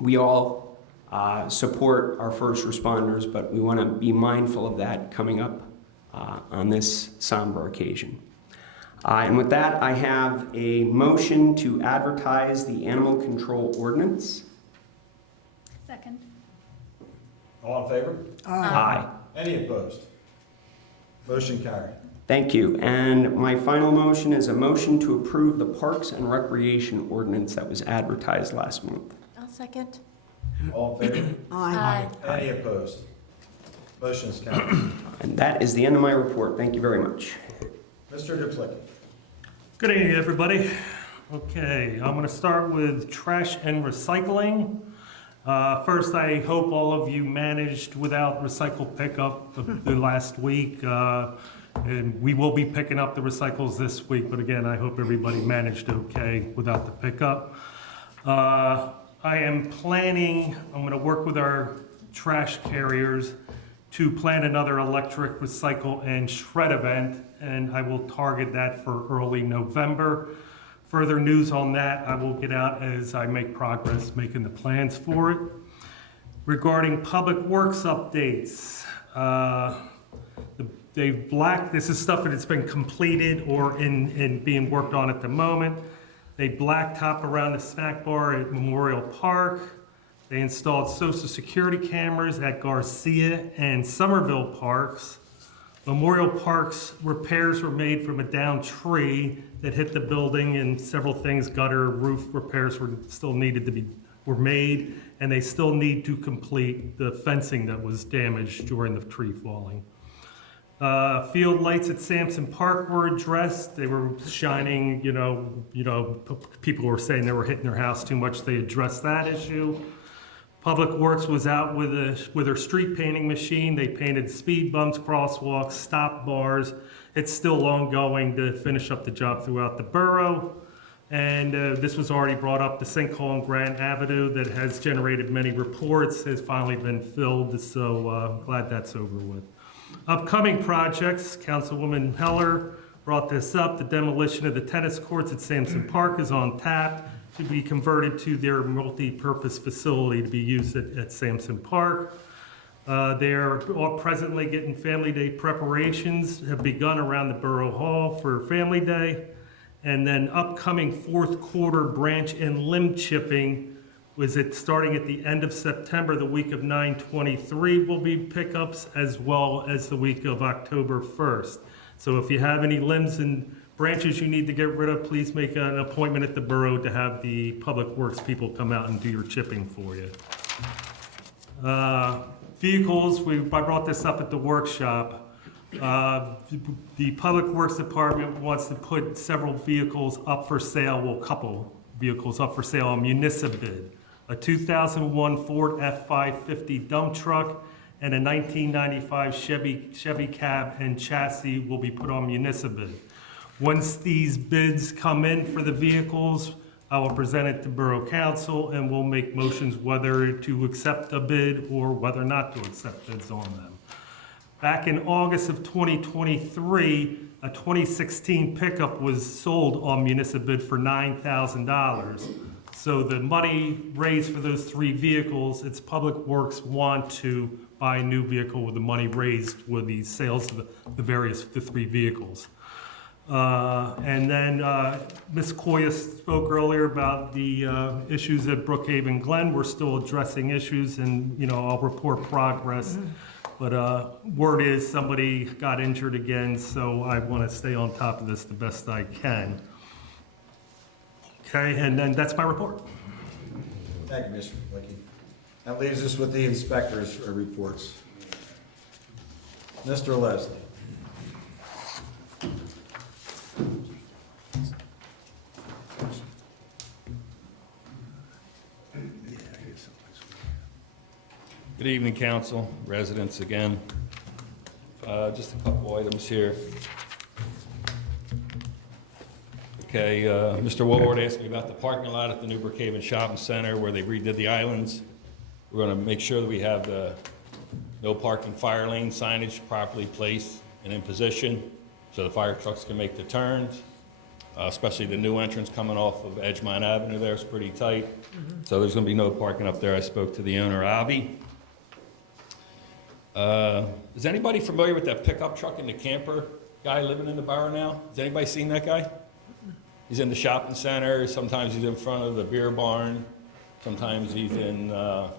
we all support our first responders, but we want to be mindful of that coming up on this somber occasion. And with that, I have a motion to advertise the animal control ordinance. Second. All in favor? Aye. Any opposed? Motion carried. Thank you. And my final motion is a motion to approve the Parks and Recreation ordinance that was advertised last month. I'll second. All in favor? Aye. Any opposed? Motion is carried. And that is the end of my report. Thank you very much. Mr. Duplicki. Good evening, everybody. Okay, I'm going to start with trash and recycling. First, I hope all of you managed without recycle pickup the last week. And we will be picking up the recycles this week, but again, I hope everybody managed okay without the pickup. I am planning, I'm going to work with our trash carriers to plan another electric recycle and shred event, and I will target that for early November. Further news on that I will get out as I make progress making the plans for it. Regarding public works updates, this is stuff that's been completed or in being worked on at the moment. They blacktop around the snack bar at Memorial Park. They installed Social Security cameras at Garcia and Somerville Parks. Memorial Park's repairs were made from a downed tree that hit the building, and several things, gutter, roof repairs were made, and they still need to complete the fencing that was damaged during the tree falling. Field lights at Sampson Park were addressed. They were shining, people were saying they were hitting their house too much. They addressed that issue. Public Works was out with their street painting machine. They painted speed bumps, crosswalks, stop bars. It's still ongoing to finish up the job throughout the borough. And this was already brought up, the sinkhole on Grant Avenue that has generated many reports has finally been filled, so glad that's over with. Upcoming projects, Councilwoman Heller brought this up. The demolition of the tennis courts at Sampson Park is on tap to be converted to their multi-purpose facility to be used at Sampson Park. They're presently getting Family Day preparations, have begun around the Borough Hall for Family Day. And then upcoming fourth quarter branch and limb chipping starting at the end of September, the week of 9/23 will be pickups, as well as the week of October 1st. So if you have any limbs and branches you need to get rid of, please make an appointment at the borough to have the Public Works people come out and do your chipping for you. Vehicles, I brought this up at the workshop. The Public Works Department wants to put several vehicles up for sale, well, a couple vehicles up for sale on municipal bid. A 2001 Ford F-550 dump truck and a 1995 Chevy cab and chassis will be put on municipal bid. Once these bids come in for the vehicles, I will present it to Borough Council and we'll make motions whether to accept a bid or whether not to accept bids on them. Back in August of 2023, a 2016 pickup was sold on municipal bid for $9,000. So the money raised for those three vehicles, it's Public Works want to buy a new vehicle with the money raised with the sales of the three vehicles. And then Ms. Koya spoke earlier about the issues at Brookhaven Glen. We're still addressing issues and, I'll report progress. But word is somebody got injured again, so I want to stay on top of this the best I can. Okay, and then that's my report. Thank you, Mr. Duplicki. That leaves us with the inspector's reports. Mr. Leslie. Good evening, council, residents again. Just a couple items here. Okay, Mr. Woolward asked me about the parking lot at the new Brookhaven Shopping Center where they redid the islands. We're going to make sure that we have the no parking fire lane signage properly placed and in position so the fire trucks can make the turns, especially the new entrance coming off of Edgemont Avenue there is pretty tight. So there's going to be no parking up there. I spoke to the owner, Avi. Is anybody familiar with that pickup truck and the camper guy living in the borough now? Has anybody seen that guy? He's in the shopping center, sometimes he's in front of the beer barn, sometimes he's in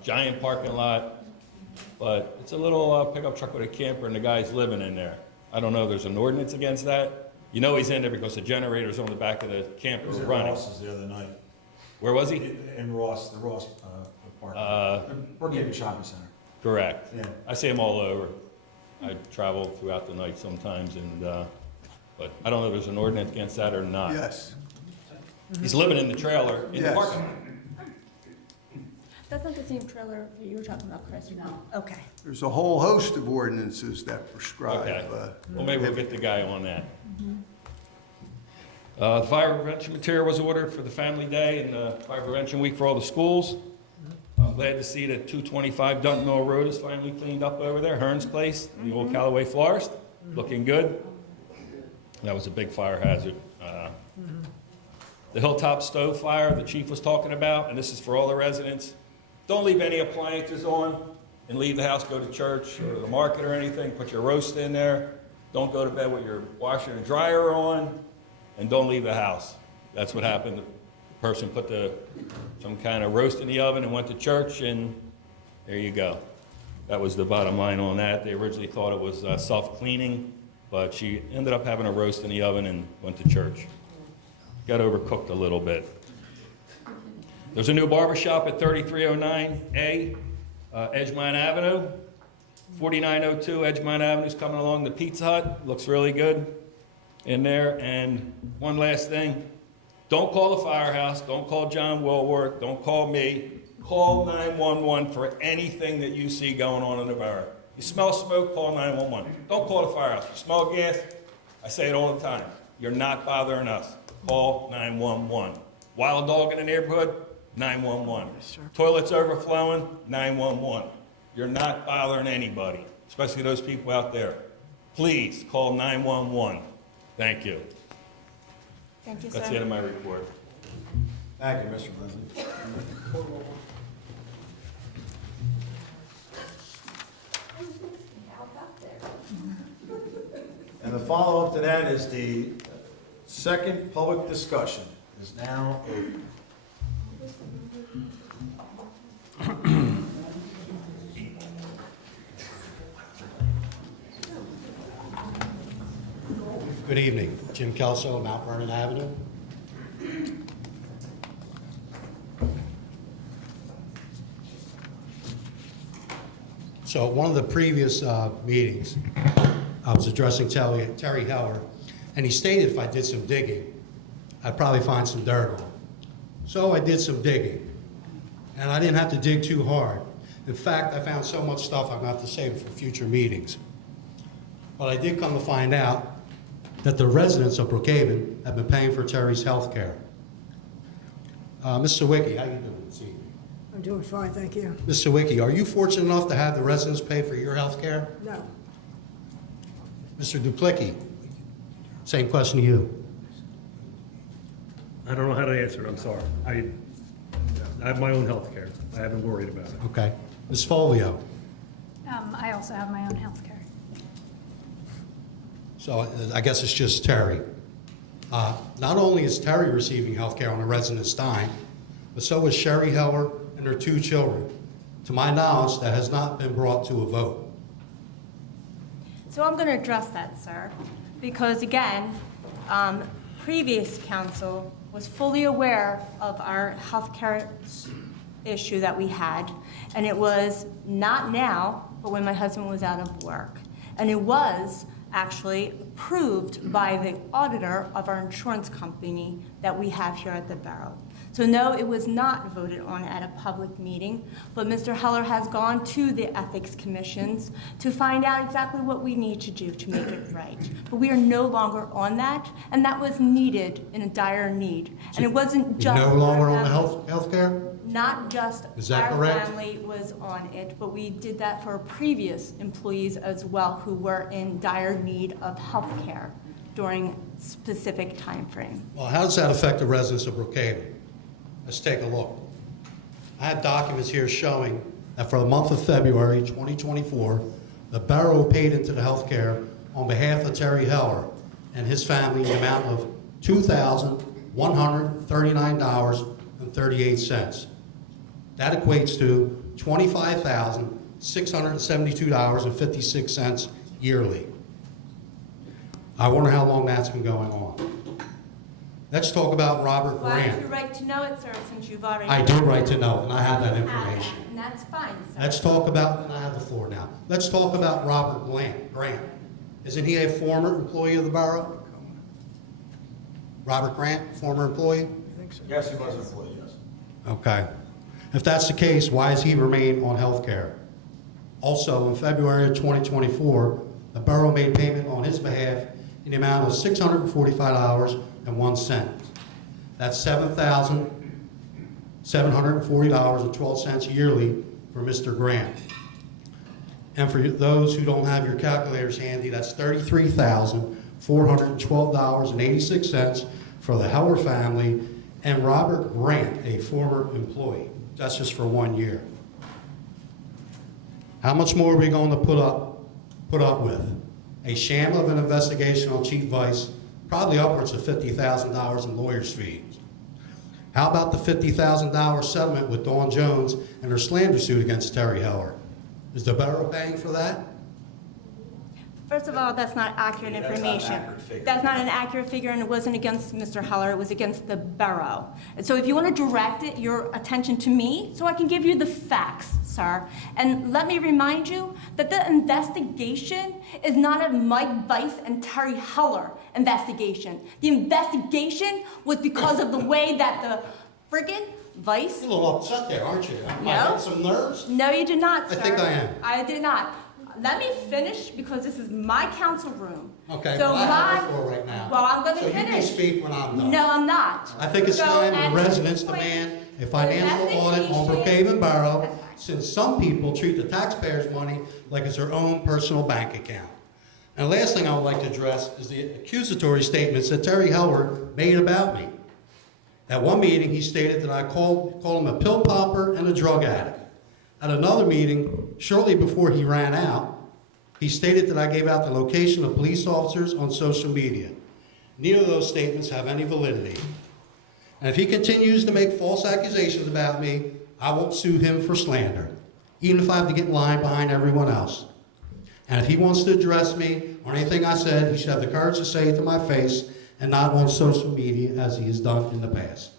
Giant parking lot. But it's a little pickup truck with a camper and the guy's living in there. I don't know if there's an ordinance against that. You know he's in there because the generator's on the back of the camper Was at running. Ross's the other night. Where was he? In Ross, the Ross apartment. Brookhaven Shopping Center. Correct. Yeah. I see him all over. I travel throughout the night sometimes, and but I don't know if there's an ordinance against that or not. Yes. He's living in the trailer in the Yes. parking lot. That's not the same trailer that you were talking about, Chris? No. Okay. There's a whole host of ordinances that prescribe. Okay. Well, maybe we'll get the guy on that. The fire prevention material was ordered for the Family Day and the Fire Prevention Week for all the schools. I'm glad to see that 225 Dunton Mill Road is finally cleaned up over there, Hearn's Place, the old Callaway Florist, looking good. That was a big fire hazard. The Hilltop stove fire the chief was talking about, and this is for all the residents. Don't leave any appliances on and leave the house, go to church or the market or anything. Put your roast in there. Don't go to bed with your washer and dryer on, and don't leave the house. That's what happened. The person put some kind of roast in the oven and went to church, and there you go. That was the bottom line on that. They originally thought it was self-cleaning, but she ended up having a roast in the oven and went to church. Got overcooked a little bit. There's a new barber shop at 3309A Edgemont Avenue. 4902 Edgemont Avenue is coming along the Pizza Hut. Looks really good in there. And one last thing. Don't call the firehouse. Don't call John Wilworth. Don't call me. Call 911 for anything that you see going on in the borough. You smell smoke, call 911. Don't call the firehouse. You smell gas, I say it all the time. You're not bothering us. Call 911. Wild dog in the neighborhood, 911. Toilets overflowing, 911. You're not bothering anybody, especially those people out there. Please call 911. Thank you. Thank you, sir. That's the end of my report. Thank you, Mr. Lindsay. And the follow-up to that is the second public discussion is now open. Good evening. Jim Kelso, Mount Vernon Avenue. So one of the previous meetings, I was addressing Terry Heller, and he stated if I did some digging, I'd probably find some dirt on it. So I did some digging, and I didn't have to dig too hard. In fact, I found so much stuff I'm going to have to save it for future meetings. But I did come to find out that the residents of Brookhaven have been paying for Terry's health care. Ms. Sawicki, how you doing this evening? I'm doing fine, thank you. Ms. Sawicki, are you fortunate enough to have the residents pay for your health care? No. Mr. Duplicki, same question to you. I don't know how to answer it, I'm sorry. I have my own health care. I haven't worried about it. Okay. Ms. Fulvio, I also have my own health care. so I guess it's just Terry. Not only is Terry receiving health care on a resident's dime, but so is Sherry Heller and her 2 children. To my knowledge, that has not been brought to a vote. So I'm going to address that, sir, because again, previous council was fully aware of our healthcare issue that we had, and it was not now, but when my husband was out of work. And it was actually approved by the auditor of our insurance company that we have here at the borough. So no, it was not voted on at a public meeting, but Mr. Heller has gone to the ethics commissions to find out exactly what we need to do to make it right. But we are no longer on that, and that was needed in a dire need. And it wasn't just No longer our on the family. health care? Not just Is that our correct? family was on it, but we did that for previous employees as well who were in dire need of health care during specific time frame. Well, how does that affect the residents of Brookhaven? Let's take a look. I have documents here showing that for the month of February 2024, the borough paid into the health care on behalf of Terry Heller and his family in the amount of $2,139.38. That equates to $25,672.56 yearly. I wonder how long that's been going on. Let's talk about Robert Why Grant. don't you right to know it, sir, since you've already... I do right to know, and I have that have information. that, and that's fine, sir. Let's talk about, and I have the floor now. Let's talk about Robert Grant. Isn't he a former employee of the borough? Robert Grant, former employee? Yes, he was an employee, yes. Okay. If that's the case, why does he remain on health care? Also, in February of 2024, the borough made payment on his behalf in the amount of $645.01. That's $7,740.12 yearly for Mr. Grant. And for those who don't have your calculators handy, that's $33,412.86 for the Heller family and Robert Grant, a former employee. That's just for 1 year. How much more are we going to put up with? A sham of an investigation on Chief Vice, probably upwards of $50,000 in lawyers' fees. How about the $50,000 settlement with Dawn Jones and her slander suit against Terry Heller? Is the borough paying for that? First of all, that's not accurate Yeah, that's not an information. accurate figure. That's not an accurate figure, and it wasn't against Mr. Heller, it was against the borough. And so if you want to direct your attention to me, so I can give you the facts, sir. And let me remind you that the investigation is not a Mike Vice and Terry Heller investigation. The investigation was because of the way that the friggin' Vice... You're a little upset there, aren't you? No. I had some nerves? No, you did not, sir. I think I am. I did not. Let me finish, because this is my council room. Okay, So well, I have the floor right now. Well, I'm gonna So finish. you can speak when I'm done. No, I'm not. I think it's So, time at the this residents point, demand a financial audit on Brookhaven Borough, since some people treat the taxpayers' money like it's their own personal bank account. And the last thing I would like to address is the accusatory statements that Terry Heller made about me. At one meeting, he stated that I called him a pill popper and a drug addict. At another meeting, shortly before he ran out, he stated that I gave out the location of police officers on social media. Neither of those statements have any validity. And if he continues to make false accusations about me, I won't sue him for slander, even if I have to get in line behind everyone else. And if he wants to address me or anything I said, he should have the courage to say it to my face and not on social media as he has done in the past.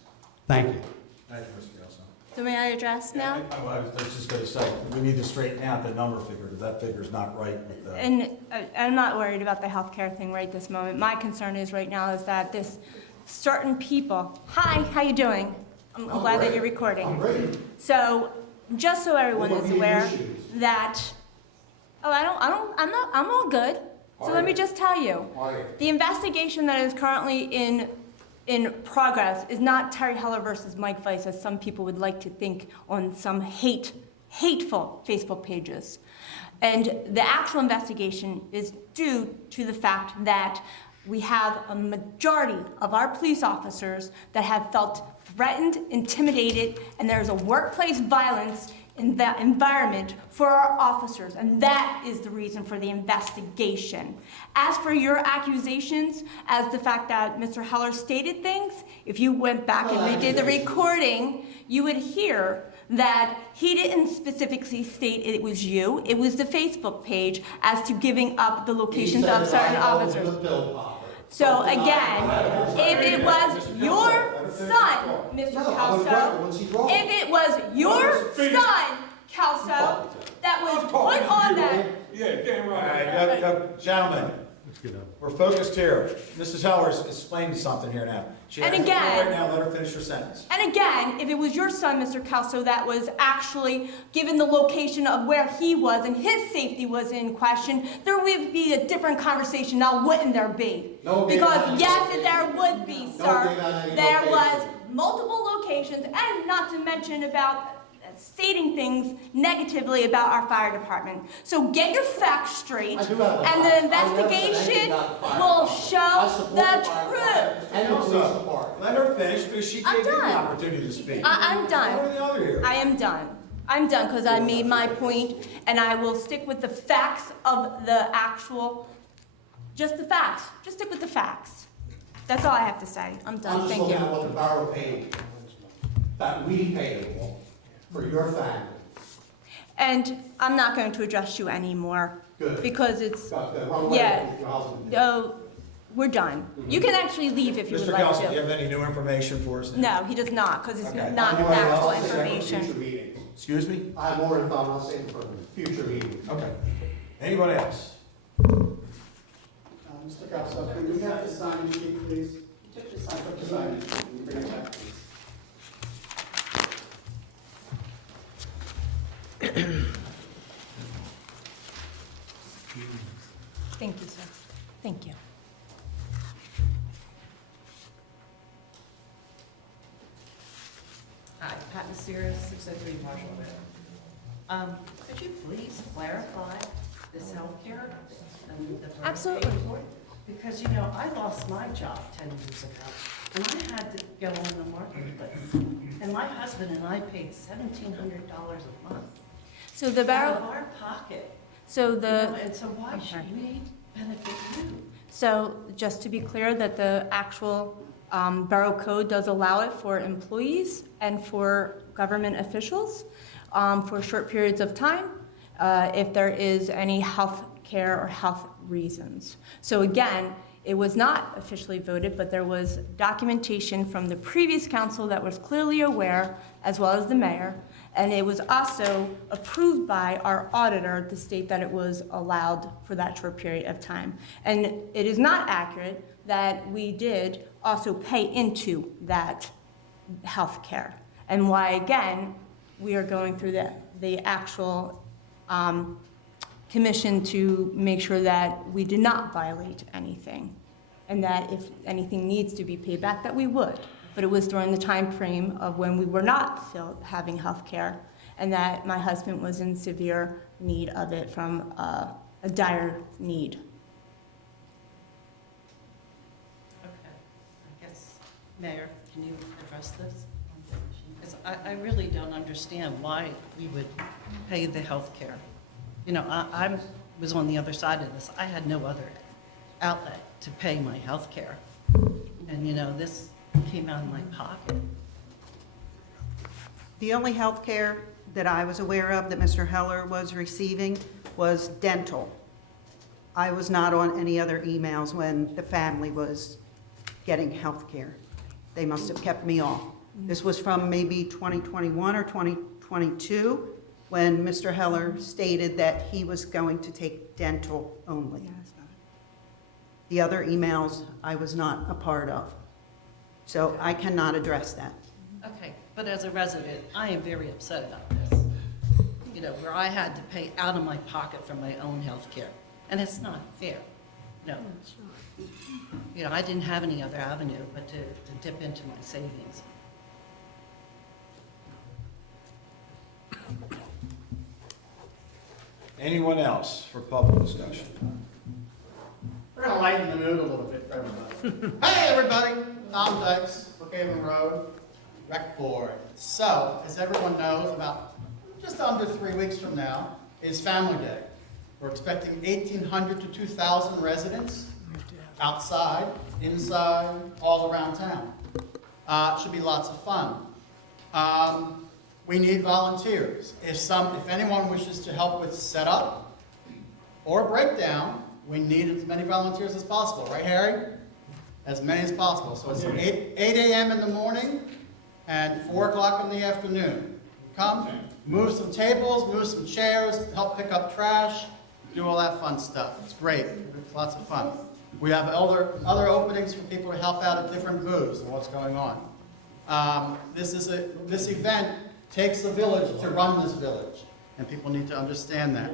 Thank you. Thank you, Mr. Gelson. So may I address now? I was just going to say, we need to straighten out the number figure, because that figure's not right with the... And I'm not worried about the healthcare thing right this moment. My concern is right now is that this certain people, hi, how you doing? I'm glad that you're recording. I'm great. So, just so everyone What is would be your aware issues? that, I'm all good. So let me just tell you, the investigation that is currently in progress is not Terry Heller versus Mike Vice, as some people would like to think on some hateful Facebook pages. And the actual investigation is due to the fact that we have a majority of our police officers that have felt threatened, intimidated, and there's a workplace violence in that environment for our officers, and that is the reason for the investigation. As for your accusations, as the fact that Mr. Heller stated things, if you went back and redid the recording, you would hear that he didn't specifically state it was you, it was the Facebook page as to giving up the locations of certain officers. So again, if it was your son, Mr. Calso, if it was your son, Calso, that was put on that. Yeah, damn right. Gentlemen, we're focused here. Mrs. Heller is explaining something here now. She has And the floor again- right now, let her finish her sentence. And again, if it was your son, Mr. Calso, that was actually given the location of where he was and his safety was in question, there would be a different conversation now, wouldn't there be? Because yes, there would be, sir. There was multiple locations, and not to mention about stating things negatively about our fire department. So get your facts straight, and the investigation will show the truth. Let her finish, because she I'm gave you the done. opportunity to speak. I'm done. One or the other here. I am done. I'm done, because I made my point, and I will stick with the facts of the actual, just the facts. Just stick with the facts. That's all I have to say. I'm done, thank I'm just looking at you. what the borough paid, that we paid for your family. And I'm not going to address you anymore. Good. Because it's, Got the wrong way yeah, with your husband. no, we're done. You can actually leave if you would Mr. like Kelso, do you to. have any new information for us now? No, he does not, because it's Okay. not Anybody factual else? Future information. meetings. Excuse me? I have more info, and I'll save it for future meetings. Okay. Anybody else? Mr. Kelso, can we have the sign sheet, please? You took the sign sheet. Can you bring it back, please? Thank you, sir. Thank you. Hi, Pat Messira, 603 Marshall Road. Could you please clarify this healthcare and the borough Absolutely. paid for it? Because, you know, I lost my job 10 years ago, and I had to go on the marketplace. And my husband and I paid $1,700 a month So the out of barrel, our pocket. so You know, the, and so why should we benefit you? so just to be clear, that the actual borough code does allow it for employees and for government officials for short periods of time if there is any health care or health reasons. So again, it was not officially voted, but there was documentation from the previous council that was clearly aware, as well as the mayor, and it was also approved by our auditor to state that it was allowed for that short period of time. And it is not accurate that we did also pay into that health care. And why, again, we are going through the actual commission to make sure that we did not violate anything, and that if anything needs to be paid back, that we would. But it was during the time frame of when we were not still having health care, and that my husband was in severe need of it from a dire need. Okay, I guess, Mayor, can you address this? Because I really don't understand why we would pay the health care. You know, I was on the other side of this. I had no other outlet to pay my health care. And, you know, this came out of my pocket. The only health care that I was aware of that Mr. Heller was receiving was dental. I was not on any other emails when the family was getting health care. They must have kept me off. This was from maybe 2021 or 2022, when Mr. Heller stated that he was going to take dental only. The other emails I was not a part of. So I cannot address that. Okay, but as a resident, I am very upset about this. You know, where I had to pay out of my pocket for my own health care. And it's not fair. No. You know, I didn't have any other avenue but to dip into my savings. Anyone else for public discussion? We're gonna lighten the mood a little bit for everybody. Hey, everybody, Tom Dykes, Brookhaven Road, Rec Board. So, as everyone knows, about just under 3 weeks from now is Family Day. We're expecting 1,800 to 2,000 residents outside, inside, all around town. Should be lots of fun. We need volunteers. If anyone wishes to help with setup or breakdown, we need as many volunteers as possible, right, Harry? As many as possible. So it's 8 a.m. in the morning and 4 o'clock in the afternoon. Come, move some tables, move some chairs, help pick up trash, do all that fun stuff. It's great. It's lots of fun. We have other openings for people to help out at different booths and what's going on. This event takes a village to run this village, and people need to understand that.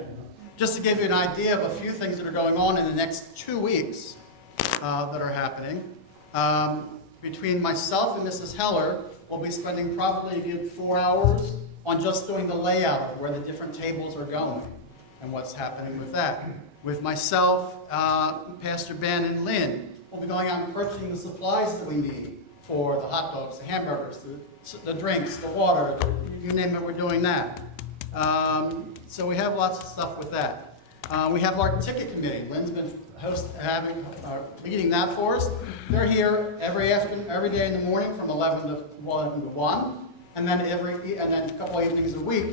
Just to give you an idea of a few things that are going on in the next 2 weeks that are happening, between myself and Mrs. Heller, we'll be spending probably a good 4 hours on just doing the layout of where the different tables are going and what's happening with that. With myself, Pastor Ben, and Lynn, we'll be going out and purchasing the supplies that we need for the hot dogs, the hamburgers, the drinks, the water, you name it, we're doing that. So we have lots of stuff with that. We have our ticket committee. Lynn's been leading that for us. They're here every day in the morning from 11 to 1, and then a couple of evenings a week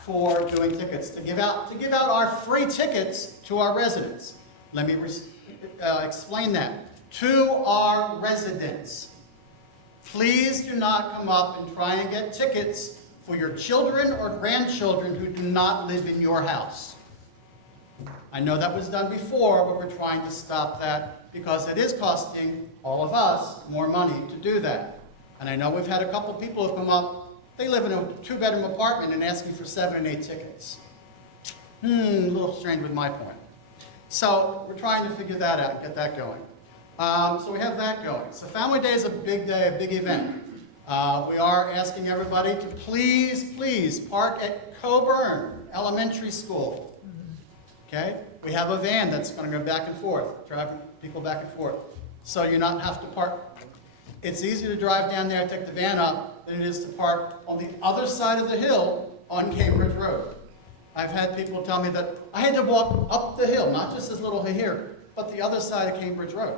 for doing tickets to give out our free tickets to our residents. Let me explain that. To our residents, please do not come up and try and get tickets for your children or grandchildren who do not live in your house. I know that was done before, but we're trying to stop that because it is costing all of us more money to do that. And I know we've had a couple people who have come up, they live in a 2-bedroom apartment and asking for 7 and 8 tickets. A little strange with my point. So we're trying to figure that out, get that going. So we have that going. So Family Day is a big day, a big event. We are asking everybody to please park at Coburn Elementary School. Okay? We have a van that's going to go back and forth, driving people back and forth. So you not have to park. It's easier to drive down there and take the van up than it is to park on the other side of the hill on Cambridge Road. I've had people tell me that I had to walk up the hill, not just this little hill here, but the other side of Cambridge Road,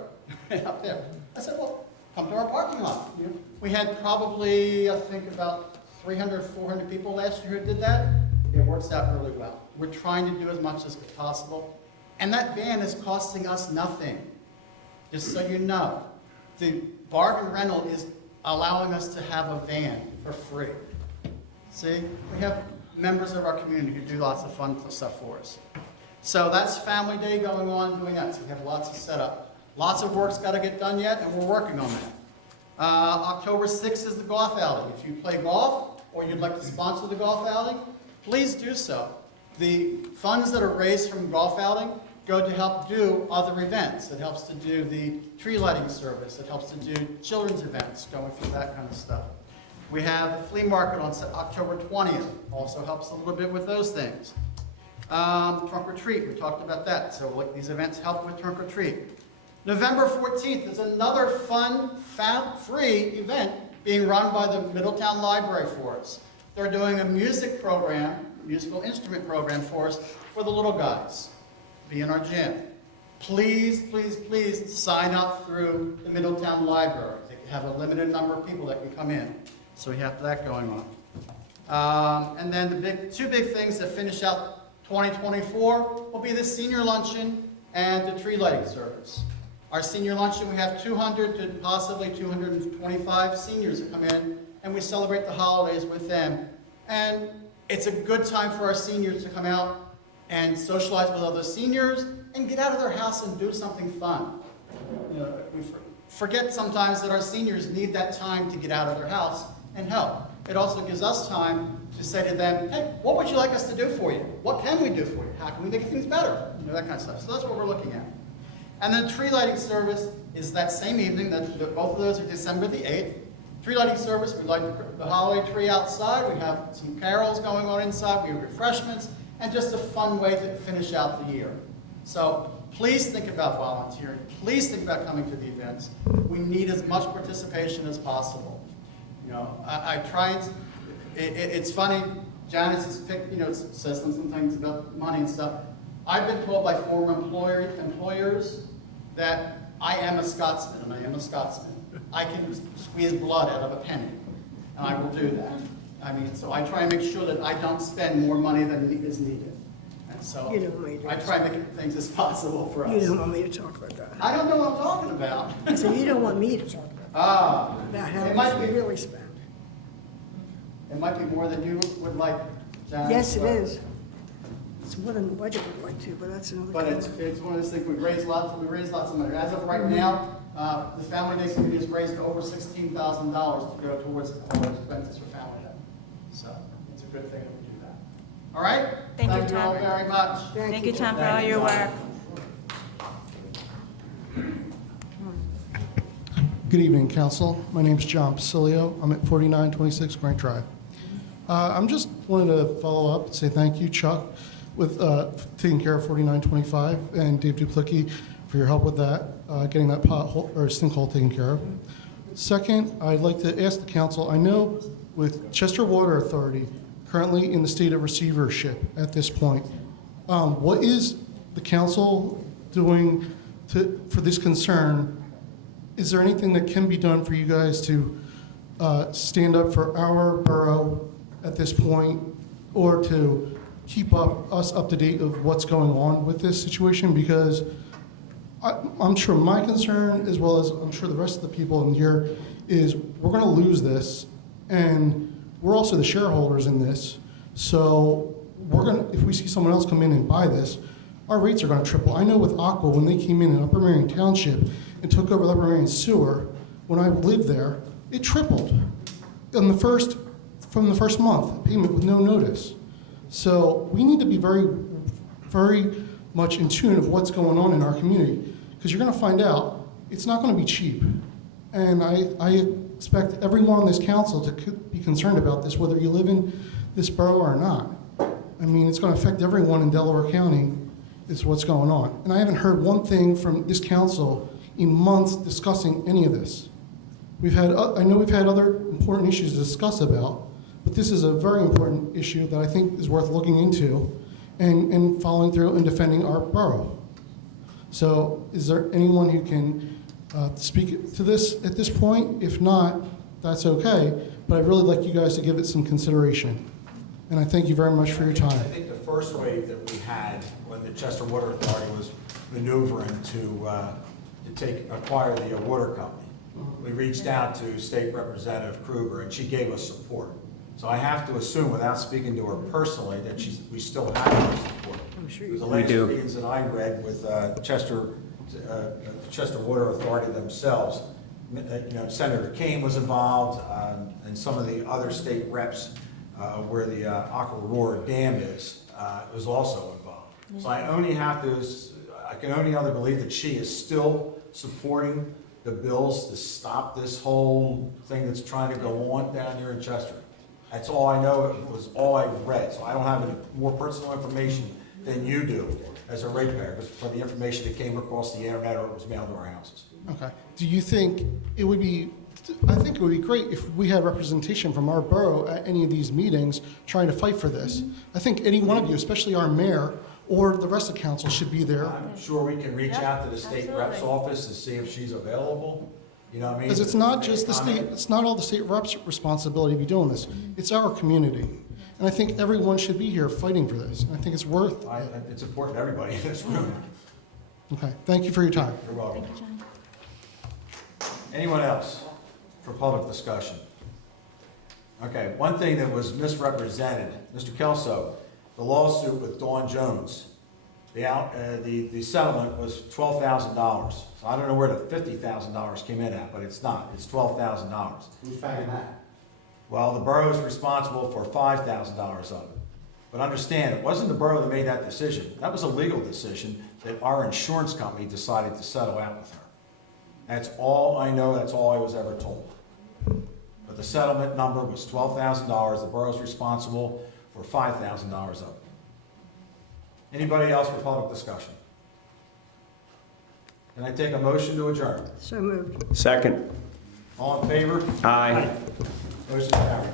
up there. I said, well, come to our parking lot. You know, we had probably, I think, about 300, 400 people last year who did that. It works out really well. We're trying to do as much as possible. And that van is costing us nothing. Just so you know, the bargain rental is allowing us to have a van for free. See, we have members of our community who do lots of fun stuff for us. So that's Family Day going on, doing that. So we have lots of setup. Lots of work's got to get done yet, and we're working on that. October 6th is the golf outing. If you play golf or you'd like to sponsor the golf outing, please do so. The funds that are raised from golf outing go to help do other events. It helps to do the tree lighting service. It helps to do children's events, going through that kind of stuff. We have the flea market on October 20th. Also helps a little bit with those things. Trunk or treat, we talked about that. So these events help with trunk or treat. November 14th is another fun, free event being run by the Middletown Library for us. They're doing a music program, musical instrument program for us for the little guys. Be in our gym. Please sign up through the Middletown Library. They have a limited number of people that can come in. So we have that going on. And then the two big things that finish out 2024 will be the senior luncheon and the tree lighting service. Our senior luncheon, we have 200 to possibly 225 seniors that come in, and we celebrate the holidays with them. And it's a good time for our seniors to come out and socialize with other seniors and get out of their house and do something fun. You know, we forget sometimes that our seniors need that time to get out of their house and help. It also gives us time to say to them, hey, what would you like us to do for you? What can we do for you? How can we make things better? You know, that kind of stuff. So that's what we're looking at. And then tree lighting service is that same evening. Both of those are December the 8th. Tree lighting service, we light the holiday tree outside. We have some carols going on inside. We have refreshments. And just a fun way to finish out the year. So please think about volunteering. Please think about coming to the events. We need as much participation as possible. You know, I try and, it's funny, Janice has picked, says some things about money and stuff. I've been told by former employers that I am a Scotsman, and I am a Scotsman. I can squeeze blood out of a penny, and I will do that. I mean, so I try and make sure that I don't spend more money than is needed. And so I try and make things as possible for us. You don't want me to talk about that. I don't know what I'm talking about. So you don't want me to talk about About how it much might we be, really spend. it might be more than you would like, Janice. Yes, it but- is. It's more than the budget would like to, but that's another. But it's one of those things, we raise lots of money. As of right now, the Family Day Committee has raised over $16,000 to go towards all our expenses for Family Day. So it's a good thing that we do that. All right? Thank you, you all Tom. very much. Thank you, Tom, for all your work. Good evening, Council. My name's John Pacilio. I'm at 4926 Grant Drive. I'm just wanted to follow up and say thank you, Chuck, with taking care of 4925, and Dave Duplicki for your help with that, getting that pothole or sinkhole taken care of. Second, I'd like to ask the council, I know with Chester Water Authority currently in the state of receivership at this point. What is the council doing for this concern? Is there anything that can be done for you guys to stand up for our borough at this point, or to keep us up to date of what's going on with this situation? Because I'm sure my concern, as well as I'm sure the rest of the people in here, is we're going to lose this, and we're also the shareholders in this. So if we see someone else come in and buy this, our rates are going to triple. I know with Aqua, when they came in Upper Marion Township and took over the Upper Marion Sewer, when I lived there, it tripled from the first month, payment with no notice. So we need to be very, very much in tune of what's going on in our community, because you're going to find out it's not going to be cheap. And I expect everyone on this council to be concerned about this, whether you live in this borough or not. I mean, it's going to affect everyone in Delaware County, is what's going on. And I haven't heard one thing from this council in months discussing any of this. I know we've had other important issues to discuss about, but this is a very important issue that I think is worth looking into and following through and defending our borough. So is there anyone who can speak to this at this point? If not, that's okay, but I'd really like you guys to give it some consideration. And I thank you very much for your time. I think the first wave that we had when the Chester Water Authority was maneuvering to acquire the water company, we reached out to State Representative Kruger, and she gave us support. So I have to assume, without speaking to her personally, that we still have her support. I'm sure The latest readings that I read with Chester Water Authority themselves, Senator Kane was involved, and some of the other state reps where the Aqua Aurora Dam is, was also involved. So I can only other believe that she is still supporting the bills to stop this whole thing that's trying to go on down here in Chester. That's all I know. It was all I read. So I don't have any more personal information than you do as a ratepayer, because from the information that came across the internet or it was mailed to our houses. Okay. Do you think it would be, I think it would be great if we had representation from our borough at any of these meetings trying to fight for this. I think any one of you, especially our mayor or the rest of council, should be there. I'm sure we can reach out to the state rep's office to see if she's available. You know what I mean? Because it's not just the state, it's not all the state rep's responsibility to be doing this. It's our community. And I think everyone should be here fighting for this. And I think it's worth it. It's important to everybody in this room. Okay, thank you for your time. You're welcome. Anyone else for public discussion? Okay, one thing that was misrepresented, Mr. Kelso, the lawsuit with Dawn Jones, the settlement was $12,000. So I don't know where the $50,000 came in at, but it's not. It's $12,000. Who's paying that? Well, the borough is responsible for $5,000 of it. But understand, it wasn't the borough that made that decision. That was a legal decision that our insurance company decided to settle out with her. That's all I know. That's all I was ever told. But the settlement number was $12,000. The borough's responsible for $5,000 of it. Anybody else for public discussion? Can I take a motion to adjourn? So moved. Second. All in favor? Aye. Motion carried.